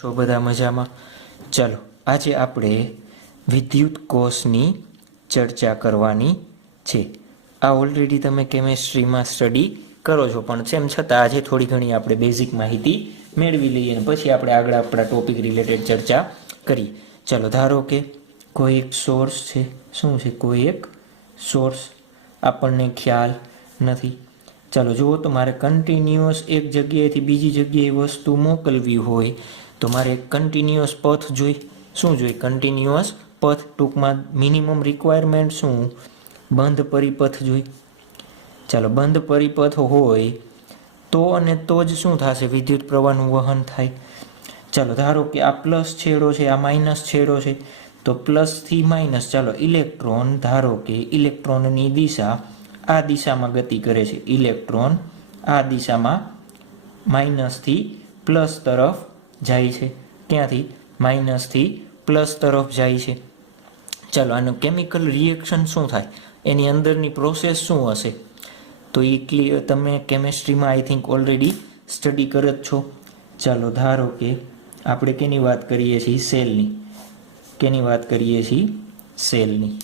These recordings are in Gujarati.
છો બધા મજામાં? ચાલો આજે આપણે વિદ્યુત કોષની ચર્ચા કરવાની છે. આ ઓલરેડી તમે કેમેસ્ટ્રીમાં સ્ટડી કરો છો, પણ તેમ છતાં આજે થોડી ઘણી આપણે બેઝિક માહિતી મેળવી લઈએ અને પછી આપણે આગળ આપણા ટોપિક રિલેટેડ ચર્ચા કરીએ. ચાલો ધારો કે કોઈ એક સોર્સ છે. શું છે? કોઈ એક સોર્સ આપણને ખ્યાલ નથી. ચાલો જુઓ તો મારે કન્ટિન્યુઅસ એક જગ્યાએથી બીજી જગ્યાએ વસ્તુ મોકલવી હોય તો મારે કન્ટિન્યુઅસ પથ જોઈ. શું જોઈ? કન્ટિન્યુઅસ પથ. ટૂંકમાં મિનિમમ રિક્વાયરમેન્ટ શું? બંધ પરિપથ જોઈ. ચાલો બંધ પરિપથ હોય તો અને તો જ શું થશે? વિદ્યુત પ્રવાહનું વહન થાય. ચાલો ધારો કે આ પ્લસ છેડો છે, આ માઇનસ છેડો છે, તો પ્લસથી માઇનસ. ચાલો ઇલેક્ટ્રોન, ધારો કે ઇલેક્ટ્રોનની દિશા આ દિશામાં ગતિ કરે છે. ઇલેક્ટ્રોન આ દિશામાં માઇનસથી પ્લસ તરફ જાય છે. ક્યાંથી? માઇનસથી પ્લસ તરફ જાય છે. ચાલો આનું કેમિકલ રિએક્શન શું થાય? એની અંદરની પ્રોસેસ શું હશે? તો એ ક્લિયર તમે કેમેસ્ટ્રીમાં આઈ થિંક ઓલરેડી સ્ટડી કરો જ છો. ચાલો ધારો કે આપણે કેની વાત કરીએ છીએ? સેલની. કેની વાત કરીએ છીએ? સેલની.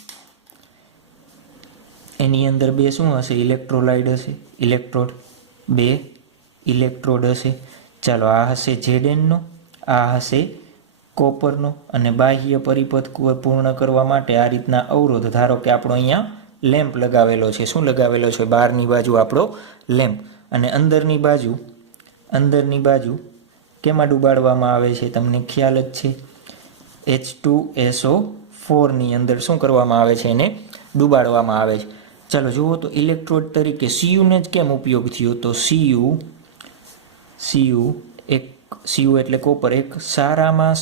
એની અંદર બે શું હશે? ઇલેક્ટ્રોલાઇડ હશે. ઇલેક્ટ્રોડ. બે ઇલેક્ટ્રોડ હશે. ચાલો આ હશે ઝેડએનનો, આ હશે કોપરનો. અને બાહ્ય પરિપથ પૂર્ણ કરવા માટે આ રીતના અવરોધ. ધારો કે આપણો અહીંયા લેમ્પ લગાવેલો છે. શું લગાવેલો છે? બહારની બાજુ આપણો લેમ્પ. અને અંદરની બાજુ કેમાં ડુબાડવામાં આવે છે? તમને ખ્યાલ જ છે. H2SO4 ની અંદર શું કરવામાં આવે છે? એને ડુબાડવામાં આવે છે. ચાલો જુઓ તો ઇલેક્ટ્રોડ તરીકે સીયુને જ કેમ ઉપયોગ થયો? તો સીયુ એટલે કોપર, એક સારામાં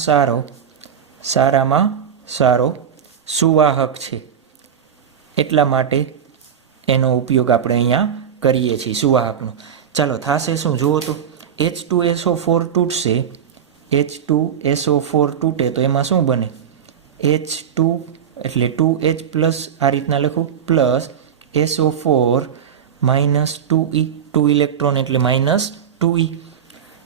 સારો સુવાહક છે. એટલા માટે એનો ઉપયોગ આપણે અહીંયા કરીએ છીએ, સુવાહકનો. ચાલો થશે શું? જુઓ તો H2SO4 તૂટશે. H2SO4 તૂટે તો એમાં શું બને? H2 એટલે 2H પ્લસ, આ રીતના લખું, plus SO4 minus 2E. 2 electron એટલે માઇનસ 2E.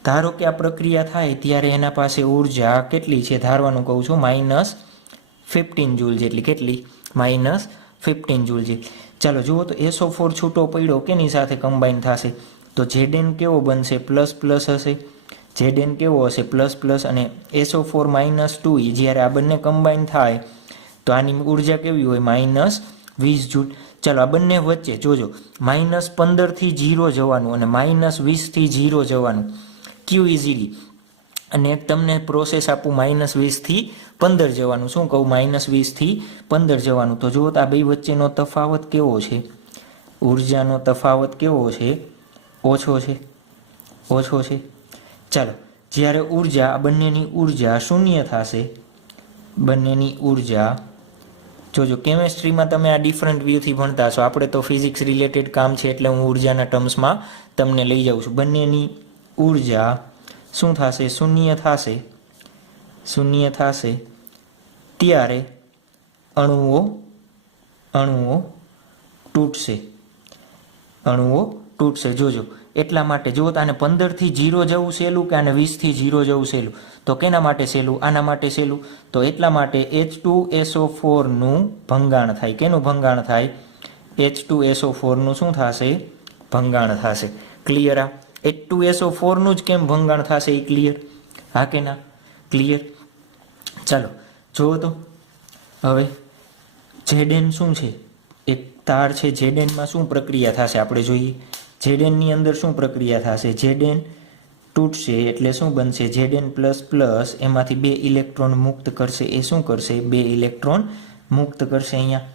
ધારો કે આ પ્રક્રિયા થાય ત્યારે એના પાસે ઉર્જા કેટલી છે? ધારવાનું કહું છું, -15 જૂલ જેટલી. કેટલી? -15 જૂલ જેટલી. ચાલો જુઓ તો SO4 છૂટો પડ્યો, કેની સાથે કમ્બાઈન થશે? તો Zn કેવો બનશે? પ્લસ પ્લસ હશે. Zn કેવો હશે? Plus plus. અને SO4 માઇનસ 2E જ્યારે આ બંને કમ્બાઈન થાય તો આની ઉર્જા કેવી હોય? -20 જૂલ. ચાલો આ બંને વચ્ચે જોજો, -15 થી 0 જવાનું અને -20 થી 0 જવાનું. ક્યુ ઇઝીલી. અને તમને પ્રોસેસ આપું, -20 થી 15 જવાનું. શું કહું? -20 થી 15 જવાનું. તો જુઓ તો આ બે વચ્ચેનો તફાવત કેવો છે? ઉર્જાનો તફાવત કેવો છે? ઓછો છે. ચાલો જ્યારે ઉર્જા, આ બંનેની ઉર્જા શૂન્ય થશે. બંનેની ઉર્જા જોજો, કેમેસ્ટ્રીમાં તમે આ ડિફરન્ટ વ્યૂથી ભણતા છો. આપણે તો ફિઝિક્સ રિલેટેડ કામ છે એટલે હું ઉર્જાના ટર્મ્સમાં તમને લઈ જાઉં છું. બંનેની ઉર્જા શું થશે? શૂન્ય થશે. ત્યારે અણુઓ તૂટશે. જોજો એટલા માટે જો આને 15 થી 0 જવું સહેલું કે આને 20 થી 0 જવું સહેલું? તો કેના માટે સહેલું? આના માટે સહેલું. તો એટલા માટે H2SO4 નું ભંગાણ થાય. કેનું ભંગાણ થાય? H2SO4 નું શું થશે? ભંગાણ થશે. ક્લિયર? આ H2SO4 નું જ કેમ ભંગાણ થશે એ ક્લિયર? હા કે ના? ક્લિયર. ચાલો જુઓ તો હવે Zn શું છે? એક તાર છે. Zn માં શું પ્રક્રિયા થશે આપણે જોઈએ. Zn ની અંદર શું પ્રક્રિયા થશે? Zn તૂટશે એટલે શું બનશે? Zn પ્લસ પ્લસ એમાંથી 2 ઇલેક્ટ્રોન મુક્ત કરશે. એ શું કરશે? 2 ઇલેક્ટ્રોન મુક્ત કરશે. અહીંયા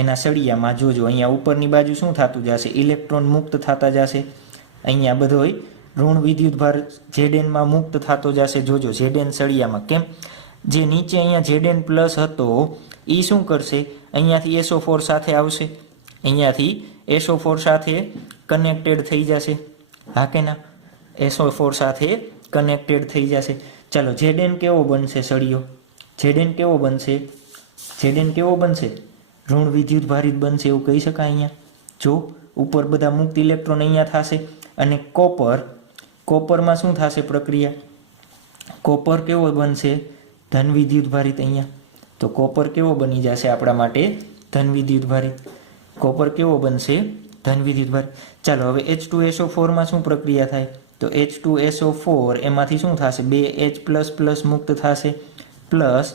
એના સળિયામાં જોજો, અહીંયા ઉપરની બાજુ શું થતું જશે? ઇલેક્ટ્રોન મુક્ત થતા જશે. અહીંયા બધો ઋણ વિદ્યુતભાર Zn મુક્ત થતો જશે. જોજો Zn સળિયામાં. કેમ? જે નીચે અહીંયા Zn પ્લસ હતો એ શું કરશે? અહીંયાથી SO4 સાથે આવશે. અહીંયાથી SO4 સાથે કનેક્ટેડ થઈ જશે. હા કે ના? SO4 સાથે કનેક્ટેડ થઈ જશે. ચાલો Zn કેવો બનશે? સળિયો Zn કેવો બનશે? ઋણ વિદ્યુત ભારિત બનશે એવું કહી શકાય. અહીંયા જો ઉપર બધા મુક્ત ઇલેક્ટ્રોન અહીંયા થશે. અને કોપરમાં શું થશે પ્રક્રિયા? કોપર કેવો બનશે? ધન વિદ્યુતભારિત અહીંયા. તો કોપર કેવો બની જશે આપણા માટે? ધન વિદ્યુતભારિત. કોપર કેવો બનશે? ધન વિદ્યુતભારિત. ચાલો હવે H2SO4 માં શું પ્રક્રિયા થાય? તો H2SO4 એમાંથી શું થશે? 2H++ મુક્ત થશે પ્લસ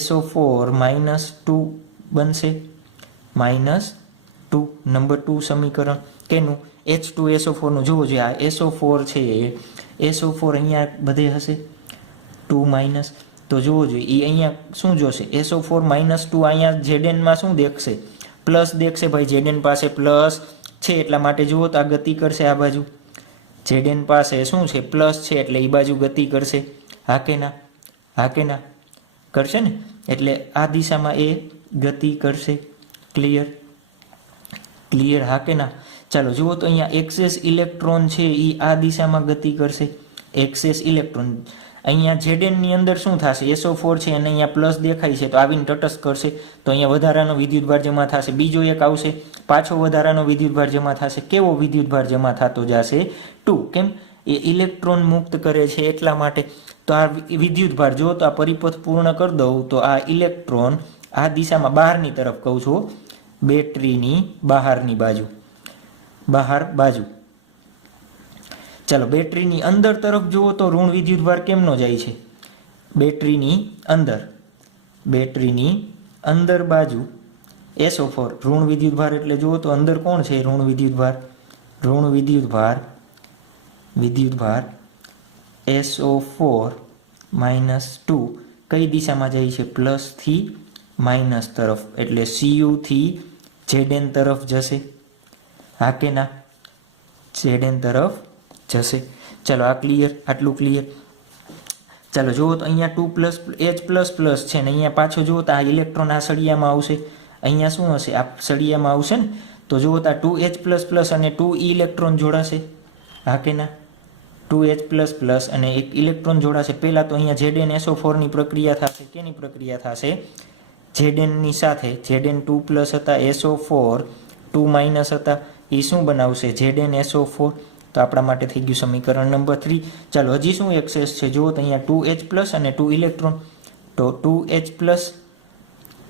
SO4 -2 બનશે. -2 નંબર 2 સમીકરણ કેનું? H2SO4 નું જોવો જોઈએ. આ SO4 છે, SO4 અહીંયા બધે હશે 2 તો જોવો જોઈએ એ અહીંયા શું જોશે? SO4 -2 અહીંયા Zn માં શું દેખશે? પ્લસ દેખશે ભાઈ. Zn પાસે પ્લસ છે એટલા માટે જુઓ તો આ ગતિ કરશે આ બાજુ. Zn પાસે શું છે? પ્લસ છે એટલે એ બાજુ ગતિ કરશે. હા કે ના? હા કે ના? કરશે ને. એટલે આ દિશામાં એ ગતિ કરશે. ક્લિયર? ક્લિયર? હા કે ના? ચાલો જુઓ તો અહીંયા એક્સેસ ઇલેક્ટ્રોન છે એ આ દિશામાં ગતિ કરશે. એક્સેસ ઇલેક્ટ્રોન અહીંયા Zn ની અંદર શું થશે? SO4 છે અને અહીંયા પ્લસ દેખાય છે તો આવીને તટસ્થ કરશે. તો અહીંયા વધારાનો વિદ્યુતભાર જમા થશે. બીજો એક આવશે, પાછો વધારાનો વિદ્યુતભાર જમા થશે. કેવો વિદ્યુતભાર જમા થતો જશે? 2. કેમ? એ ઇલેક્ટ્રોન મુક્ત કરે છે એટલા માટે. તો આ વિદ્યુતભાર જો તો આ પરિપથ પૂર્ણ કરી દઉં તો આ ઇલેક્ટ્રોન આ દિશામાં બહારની તરફ કહું છું, બેટરીની બહારની બાજુ, બહાર બાજુ. ચાલો બેટરીની અંદર તરફ જુઓ તો ઋણ વિદ્યુતભાર કેમનો જાય છે? બેટરીની અંદર, બેટરીની અંદર બાજુ SO4 ઋણ વિદ્યુતભાર એટલે જુઓ તો અંદર કોણ છે? ઋણ વિદ્યુતભાર. ઋણ વિદ્યુતભાર, વિદ્યુતભાર SO4 -2 કઈ દિશામાં જાય છે? પ્લસ થી માઇનસ તરફ એટલે Cu થી Zn તરફ જશે. હા કે ના? Zn તરફ જશે. ચાલો આ ક્લિયર? આટલું ક્લિયર? ચાલો જુઓ તો અહીંયા 2+H++ છે ને અહીંયા પાછો જુઓ તો આ ઇલેક્ટ્રોન આ સળિયામાં આવશે. અહીંયા શું હશે? આ સળિયામાં આવશે ને. તો જુઓ તો આ 2H++ અને 2 ઇલેક્ટ્રોન જોડાશે. હા કે ના? 2H++ અને એક ઇલેક્ટ્રોન જોડાશે. પહેલાં તો અહીંયા ZnSO4 ની પ્રક્રિયા થશે. કેની પ્રક્રિયા થશે? Zn ની સાથે. Zn 2+ હતા, SO4 2- હતા, એ શું બનાવશે? ZnSO4. તો આપણા માટે થઈ ગયું સમીકરણ નંબર 3. ચાલો હજી શું એક્સેસ છે? જુઓ તો અહીંયા 2H+ અને 2 ઇલેક્ટ્રોન. તો 2H+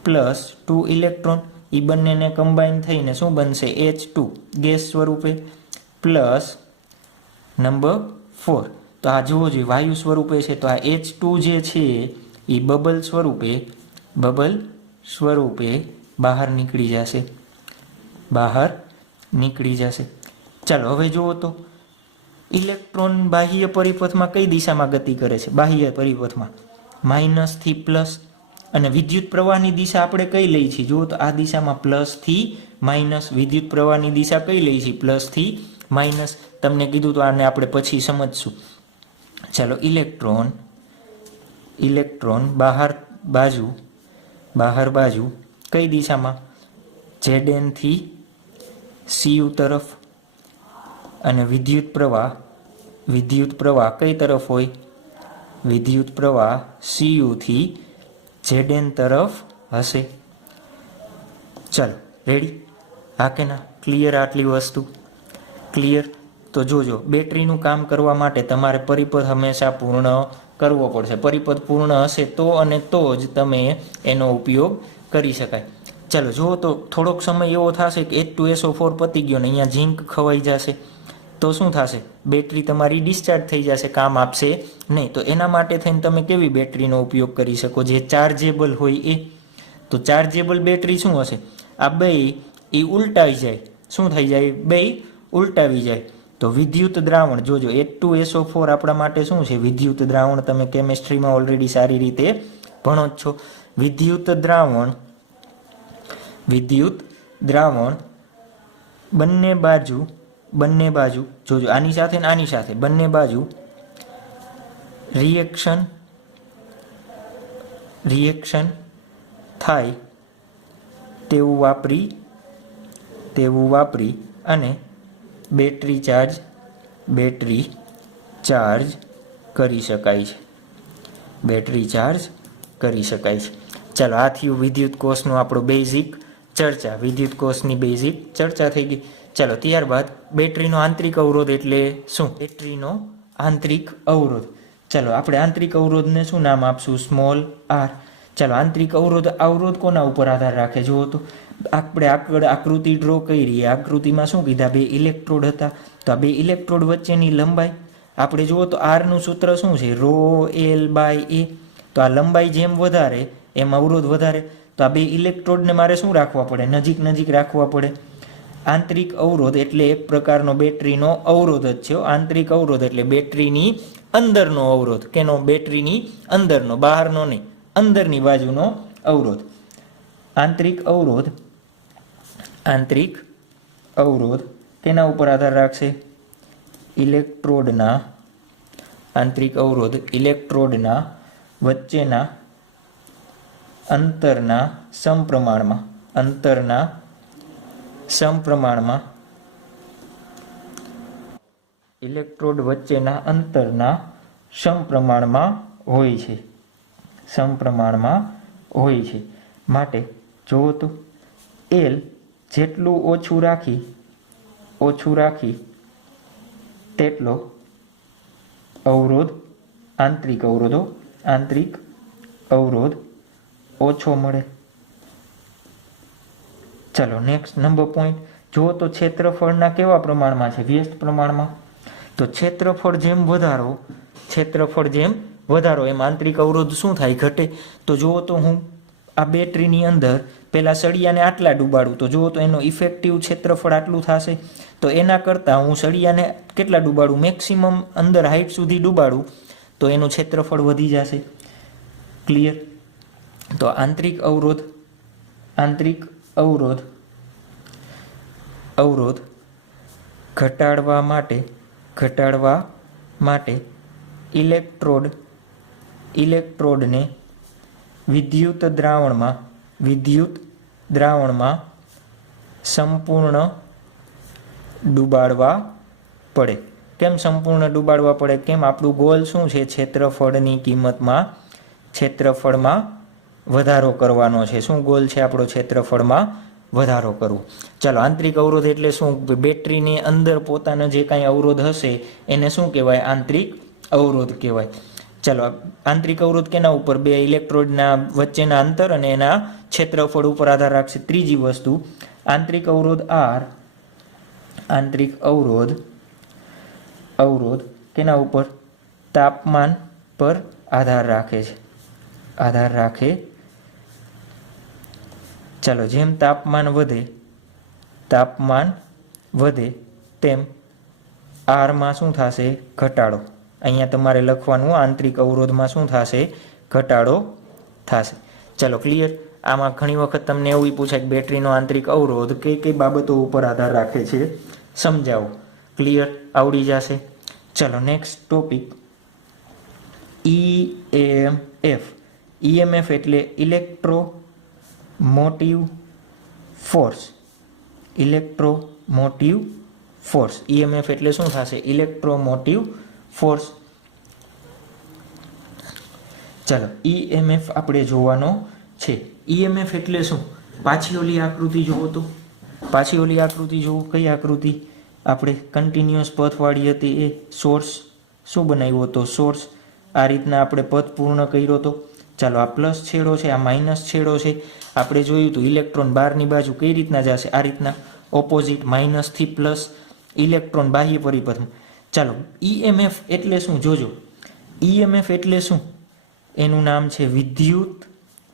પ્લસ 2 ઇલેક્ટ્રોન એ બંનેને કમ્બાઈન થઈને શું બનશે? H2 ગેસ સ્વરૂપે પ્લસ નંબર 4. તો આ જુઓ જોઈએ વાયુ સ્વરૂપે છે તો આ H2 જે છે એ બબલ સ્વરૂપે બહાર નીકળી જશે. બહાર નીકળી જશે. ચાલો હવે જુઓ તો ઇલેક્ટ્રોન બાહ્ય પરિપથમાં કઈ દિશામાં ગતિ કરે છે? બાહ્ય પરિપથમાં માઇનસ થી પ્લસ. અને વિદ્યુત પ્રવાહની દિશા આપણે કઈ લઈ છીએ? જુઓ તો આ દિશામાં પ્લસ થી માઇનસ. વિદ્યુત પ્રવાહની દિશા કઈ લઈ છીએ? પ્લસ થી માઇનસ. તમને કીધું તો આને આપણે પછી સમજશું. ચાલો ઇલેક્ટ્રોન બહાર બાજુ કઈ દિશામાં? Zn થી Cu તરફ. અને વિદ્યુત પ્રવાહ કઈ તરફ હોય? વિદ્યુત પ્રવાહ Cu થી Zn તરફ હશે. ચાલો રેડી? હા કે ના? ક્લિયર? આટલી વસ્તુ ક્લિયર? તો જોજો બેટરીનું કામ કરવા માટે તમારે પરિપથ હંમેશા પૂર્ણ કરવો પડશે. પરિપથ પૂર્ણ હશે તો અને તો જ તમે એનો ઉપયોગ કરી શકાય. ચાલો જુઓ તો થોડોક સમય એવો થશે કે H2SO4 પતી ગયો ને અહીંયા ઝીંક ખવાઈ જશે તો શું થશે? બેટરી તમારી ડિસ્ચાર્જ થઈ જશે, કામ આપશે નહીં. તો એના માટે થઈને તમે કેવી બેટરીનો ઉપયોગ કરી શકો? જે ચાર્જેબલ હોય એ. તો ચાર્જેબલ બેટરી શું હશે? આ બે એ ઉલટાઈ જાય. શું થઈ જાય? બે ઉલટાવી જાય. તો વિદ્યુત દ્રાવણ જોજો H2SO4 આપણા માટે શું છે? વિદ્યુત દ્રાવણ. તમે કેમેસ્ટ્રીમાં ઓલરેડી સારી રીતે ભણો જ છો. વિદ્યુત દ્રાવણ બંને બાજુ જોજો આની સાથે ને આની સાથે બંને બાજુ રિએક્શન થાય તેવું વાપરી અને બેટરી ચાર્જ કરી શકાય છે. બેટરી ચાર્જ કરી શકાય છે. ચાલો આ થયું વિદ્યુત કોષનું આપણું બેઝિક ચર્ચા. વિદ્યુત કોષની બેઝિક ચર્ચા થઈ ગઈ. ચાલો ત્યારબાદ બેટરીનો આંતરિક અવરોધ એટલે શું? બેટરીનો આંતરિક અવરોધ. ચાલો આપણે આંતરિક અવરોધને શું નામ આપશું? Small r. ચાલો આંતરિક અવરોધ કોના ઉપર આધાર રાખે? જુઓ તો આપણે આગળ આકૃતિ ડ્રો કરી, આકૃતિમાં શું કીધા? બે ઇલેક્ટ્રોડ હતા. તો આ બે ઇલેક્ટ્રોડ વચ્ચેની લંબાઈ આપણે જુઓ તો આરનું સૂત્ર શું છે? ρ L/A. તો આ લંબાઈ જેમ વધારે એમ અવરોધ વધારે. તો આ બે ઇલેક્ટ્રોડને મારે શું રાખવા પડે? નજીક નજીક રાખવા પડે. આંતરિક અવરોધ એટલે એક પ્રકારનો બેટરીનો અવરોધ જ છે. આંતરિક અવરોધ એટલે બેટરીની અંદરનો અવરોધ. કેનો? બેટરીની અંદરનો, બહારનો નહીં, અંદરની બાજુનો અવરોધ. આંતરિક અવરોધ તેના ઉપર આધાર રાખશે? ઇલેક્ટ્રોડના, આંતરિક અવરોધ ઇલેક્ટ્રોડના વચ્ચેના અંતરના સમપ્રમાણમાં ઇલેક્ટ્રોડ વચ્ચેના અંતરના સમપ્રમાણમાં હોય છે. માટે જુઓ તો L જેટલું ઓછું રાખી તેટલો અવરોધ, આંતરિક અવરોધ ઓછો મળે. ચાલો નેક્સ્ટ નંબર પોઈન્ટ જુઓ તો ક્ષેત્રફળના કેવા પ્રમાણમાં છે? વ્યસ્ત પ્રમાણમાં. તો ક્ષેત્રફળ જેમ વધારો એમ આંતરિક અવરોધ શું થાય? ઘટે. તો જુઓ તો હું આ બેટરીની અંદર પહેલાં સળિયાને આટલા ડૂબાડું તો જુઓ તો એનો ઇફેક્ટિવ ક્ષેત્રફળ આટલું થશે. તો એના કરતાં હું સળિયાને કેટલા ડૂબાડું? મેક્સિમમ અંદર હાઈટ સુધી ડૂબાડું તો એનું ક્ષેત્રફળ વધી જશે. ક્લિયર? તો આંતરિક અવરોધ ઘટાડવા માટે ઇલેક્ટ્રોડને વિદ્યુત દ્રાવણમાં સંપૂર્ણ ડૂબાડવા પડે. કેમ સંપૂર્ણ ડૂબાડવા પડે? કેમ? આપણું ગોલ શું છે? ક્ષેત્રફળમાં વધારો કરવાનો છે. શું ગોલ છે આપણો? ક્ષેત્રફળમાં વધારો કરવો. ચાલો આંતરિક અવરોધ એટલે શું? બેટરીની અંદર પોતાનો જે કાંઈ અવરોધ હશે એને શું કહેવાય? આંતરિક અવરોધ કહેવાય. ચાલો આંતરિક અવરોધ કેના ઉપર? બે ઇલેક્ટ્રોડના વચ્ચેના અંતર અને એના ક્ષેત્રફળ ઉપર આધાર રાખશે. ત્રીજી વસ્તુ આંતરિક અવરોધ કેના ઉપર? તાપમાન પર આધાર રાખે. ચાલો જેમ તાપમાન વધે તેમ આરમાં શું થશે? ઘટાડો. અહીંયા તમારે લખવાનું આંતરિક અવરોધમાં શું થશે? ઘટાડો થશે. ચાલો ક્લિયર? આમાં ઘણી વખત તમને એવું પૂછાય કે બેટરીનો આંતરિક અવરોધ કઈ બાબતો ઉપર આધાર રાખે છે? સમજાવો. ક્લિયર? આવડી જશે. ચાલો નેક્સ્ટ ટોપિક EMF એટલે ઇલેક્ટ્રોમોટિવ ફોર્સ. EMF એટલે શું થશે? Electromotive force. ચાલો EMF આપણે જોવાનો છે. EMF એટલે શું? પાછી ઓલી આકૃતિ જુઓ તો. કઈ આકૃતિ? આપણે કન્ટિન્યુઅસ પથવાળી હતી એ સોર્સ શું બનાવ્યો હતો? સોર્સ. આ રીતના આપણે પથ પૂર્ણ કર્યો હતો. ચાલો આ પ્લસ છેડો છે, આ માઇનસ છેડો છે. આપણે જોયું હતું ઇલેક્ટ્રોન બહારની બાજુ કઈ રીતના જશે? આ રીતના ઓપોઝિટ, માઇનસથી પ્લસ. ઇલેક્ટ્રોન બાહ્ય પરિપથમાં. ચાલો EMF એટલે શું? જોજો EMF એટલે શું? એનું નામ છે વિદ્યુત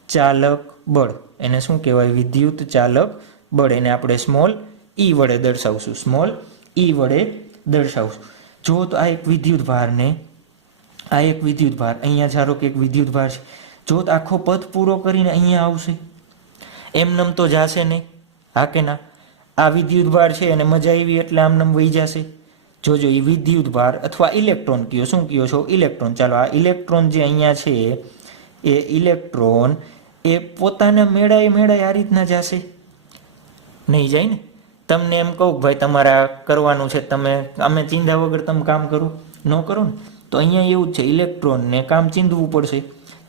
ચાલક બળ. એને શું કહેવાય? વિદ્યુત ચાલક બળ. એને આપણે સ્મોલ e વડે દર્શાવશું. જુઓ તો આ એક વિદ્યુત ભાર અહીંયા ધારો કે એક વિદ્યુત ભાર છે. જો તો આખો પથ પૂરો કરીને અહીંયા આવશે, એમનેમ તો જાશે નહીં. હા કે ના? આ વિદ્યુત ભાર છે અને મજા આવી એટલે આમનેમ વહી જશે. જોજો એ વિદ્યુત ભાર અથવા ઇલેક્ટ્રોન કયો. શું કયો છો? ઇલેક્ટ્રોન. ચાલો આ ઇલેક્ટ્રોન જે અહીંયા છે એ ઇલેક્ટ્રોન એ પોતાના મેળાએ આ રીતના જશે? નહીં જાય ને. તમને એમ કહું ભાઈ તમારે આ કરવાનું છે, અમે ચીંધા વગર તમે કામ કરો ન કરો ને? તો અહીંયા એવું જ છે, ઇલેક્ટ્રોનને કામ ચીંધવું પડશે.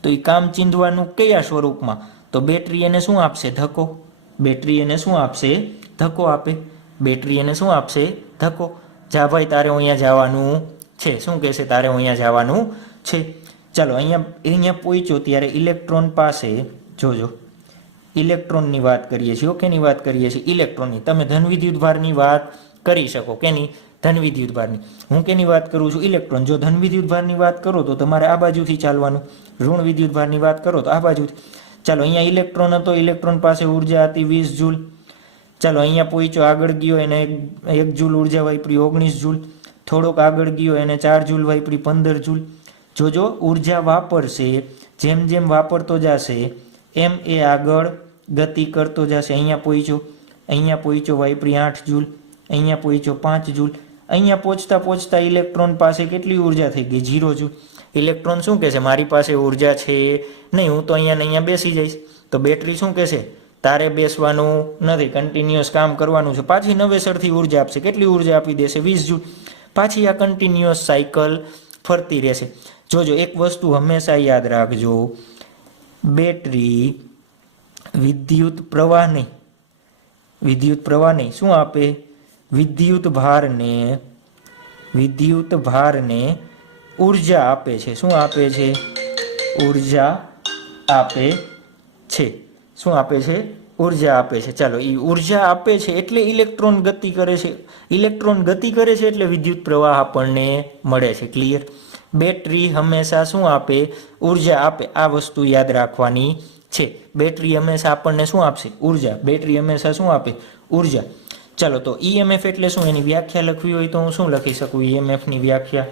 તો એ કામ ચીંધવાનું કયા સ્વરૂપમાં? તો બેટરી એને શું આપશે? ધક્કો. બેટરી એને શું આપશે? ધક્કો આપે. બેટરી એને શું આપશે? ધક્કો. જા ભાઈ તારે અહીંયા જવાનું છે. શું કહેશે? તારે અહીંયા જવાનું છે। ચાલો અહીંયા પહોંચ્યો ત્યારે ઇલેક્ટ્રોન પાસે જોજો, ઇલેક્ટ્રોનની વાત કરીએ છીએ, કેની વાત કરીએ છીએ? ઇલેક્ટ્રોનની। તમે ધન વિદ્યુતભારની વાત કરી શકો, કેની? ધન વિદ્યુતભારની। હું કેની વાત કરું છું? ઇલેક્ટ્રોન। જો ધન વિદ્યુતભારની વાત કરો તો તમારે આ બાજુથી ચાલવાનું, ઋણ વિદ્યુતભારની વાત કરો તો આ બાજુથી। ચાલો અહીંયા ઇલેક્ટ્રોન હતો, ઇલેક્ટ્રોન પાસે ઉર્જા હતી 20 જૂલ। ચાલો અહીંયા પહોંચ્યો, આગળ ગયો, એને 1 જૂલ ઉર્જા વાપરી 19 જૂલ। થોડોક આગળ ગયો, એને 4 જૂલ વાપરી 15 જૂલ। જોજો ઉર્જા વાપરશે, જેમ જેમ વાપરતો જશે એમ એ આગળ ગતિ કરતો જશે। અહીંયા પહોંચ્યો વાપરી 8 જૂલ, અહીંયા પહોંચ્યો 5 જૂલ। અહીંયા પહોંચતા ઇલેક્ટ્રોન પાસે કેટલી ઉર્જા થઈ ગઈ? 0 જૂલ। ઇલેક્ટ્રોન શું કહેશે? મારી પાસે ઉર્જા છે નહીં, હું તો અહીંયા ને અહીંયા બેસી જઈશ। તો બેટરી શું કહેશે? તારે બેસવાનું નથી, કન્ટિન્યુઅસ કામ કરવાનું છે। પાછી નવેસરથી ઉર્જા આપશે, કેટલી ઉર્જા આપી દેશે? 20 જૂલ। પાછી આ કન્ટિન્યુઅસ સાયકલ ફરતી રહેશે। જોજો એક વસ્તુ હંમેશા યાદ રાખજો, બેટરી વિદ્યુત પ્રવાહ નહીં, શું આપે? વિદ્યુત ભારને ઉર્જા આપે છે। શું આપે છે? ઉર્જા આપે છે। શું આપે છે? ઉર્જા આપે છે। ચાલો, એ ઉર્જા આપે છે એટલે ઇલેક્ટ્રોન ગતિ કરે છે, ઇલેક્ટ્રોન ગતિ કરે છે એટલે વિદ્યુત પ્રવાહ આપણને મળે છે। ક્લિયર? બેટરી હંમેશા શું આપે? ઉર્જા આપે। આ વસ્તુ યાદ રાખવાની છે। બેટરી હંમેશા આપણને શું આપશે? ઉર્જા। બેટરી હંમેશા શું આપે? ઉર્જા। ચાલો, તો ઈએમએફ એટલે શું? એની વ્યાખ્યા લખવી હોય તો હું શું લખી શકું? ઈએમએફની વ્યાખ્યા,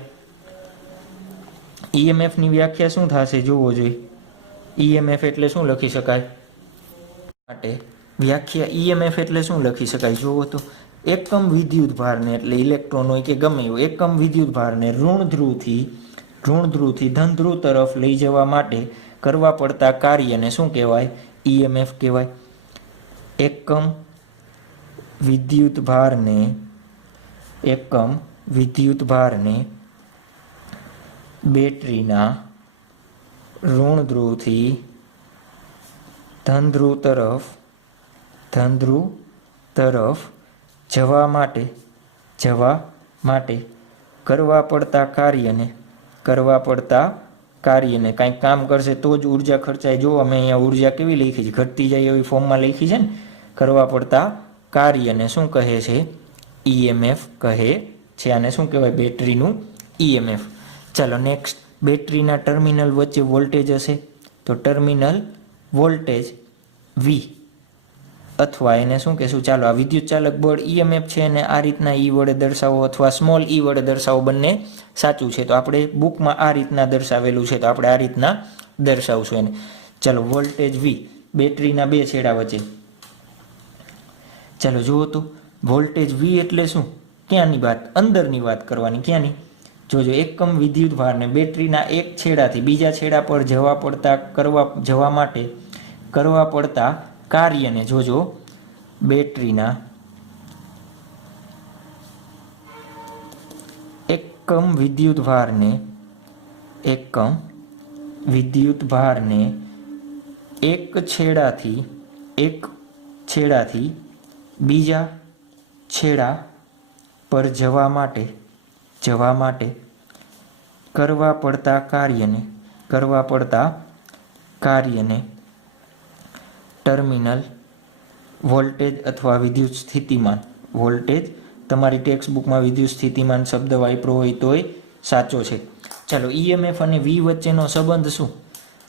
ઈએમએફની વ્યાખ્યા શું થશે? જોવો જોઈએ, ઈએમએફ એટલે શું લખી શકાય? માટે વ્યાખ્યા ઈએમએફ એટલે શું લખી શકાય? જોવો તો, એકમ વિદ્યુત ભારને, એટલે ઇલેક્ટ્રોન હોય કે ગમે એવું, એકમ વિદ્યુત ભારને ઋણ ધ્રુવથી ધન ધ્રુવ તરફ લઈ જવા માટે કરવા પડતા કાર્યને શું કહેવાય? ઈએમએફ કહેવાય। એકમ વિદ્યુત ભારને બેટરીના ઋણ ધ્રુવથી ધન ધ્રુવ તરફ જવા માટે કરવા પડતા કાર્યને કાંઈક કામ કરશે તો જ ઉર્જા ખર્ચાય। જો અમે અહીંયા ઉર્જા કેવી લખી છે? ઘટતી જાય એવી ફોર્મમાં લખી છે ને। કરવા પડતા કાર્યને શું કહે છે? ઈએમએફ કહે છે। આને શું કહેવાય? બેટરીનું ઈએમએફ। ચાલો નેક્સ્ટ, બેટરીના ટર્મિનલ વચ્ચે વોલ્ટેજ હશે, તો ટર્મિનલ વોલ્ટેજ વી, અથવા એને શું કહેશું? ચાલો, આ વિદ્યુત ચાલક બળ ઈએમએફ છે અને આ રીતના ઈ વડે દર્શાવો અથવા સ્મોલ ઈ વડે દર્શાવો, બંને સાચું છે। તો આપણે બુકમાં આ રીતના દર્શાવેલું છે, તો આપણે આ રીતના દર્શાવશું એને। ચાલો, વોલ્ટેજ વી બેટરીના 2 છેડા વચ્ચે। ચાલો જુઓ તો, વોલ્ટેજ વી એટલે શું? ક્યાંની વાત? અંદરની વાત કરવાની। ક્યાંની? જોજો, એકમ વિદ્યુત ભારને બેટરીના એક છેડાથી બીજા છેડા પર જવા માટે કરવા પડતા કાર્યને, જોજો, બેટરીના એકમ વિદ્યુત ભારને એક છેડાથી બીજા છેડા પર જવા માટે કરવા પડતા કાર્યને ટર્મિનલ વોલ્ટેજ અથવા વિદ્યુત સ્થિતિમાન, વોલ્ટેજ તમારી ટેક્સ્ટ બુકમાં વિદ્યુત સ્થિતિમાન શબ્દ વાપરો હોય તોય સાચો છે। ચાલો, ઈએમએફ અને વી વચ્ચેનો સંબંધ શું?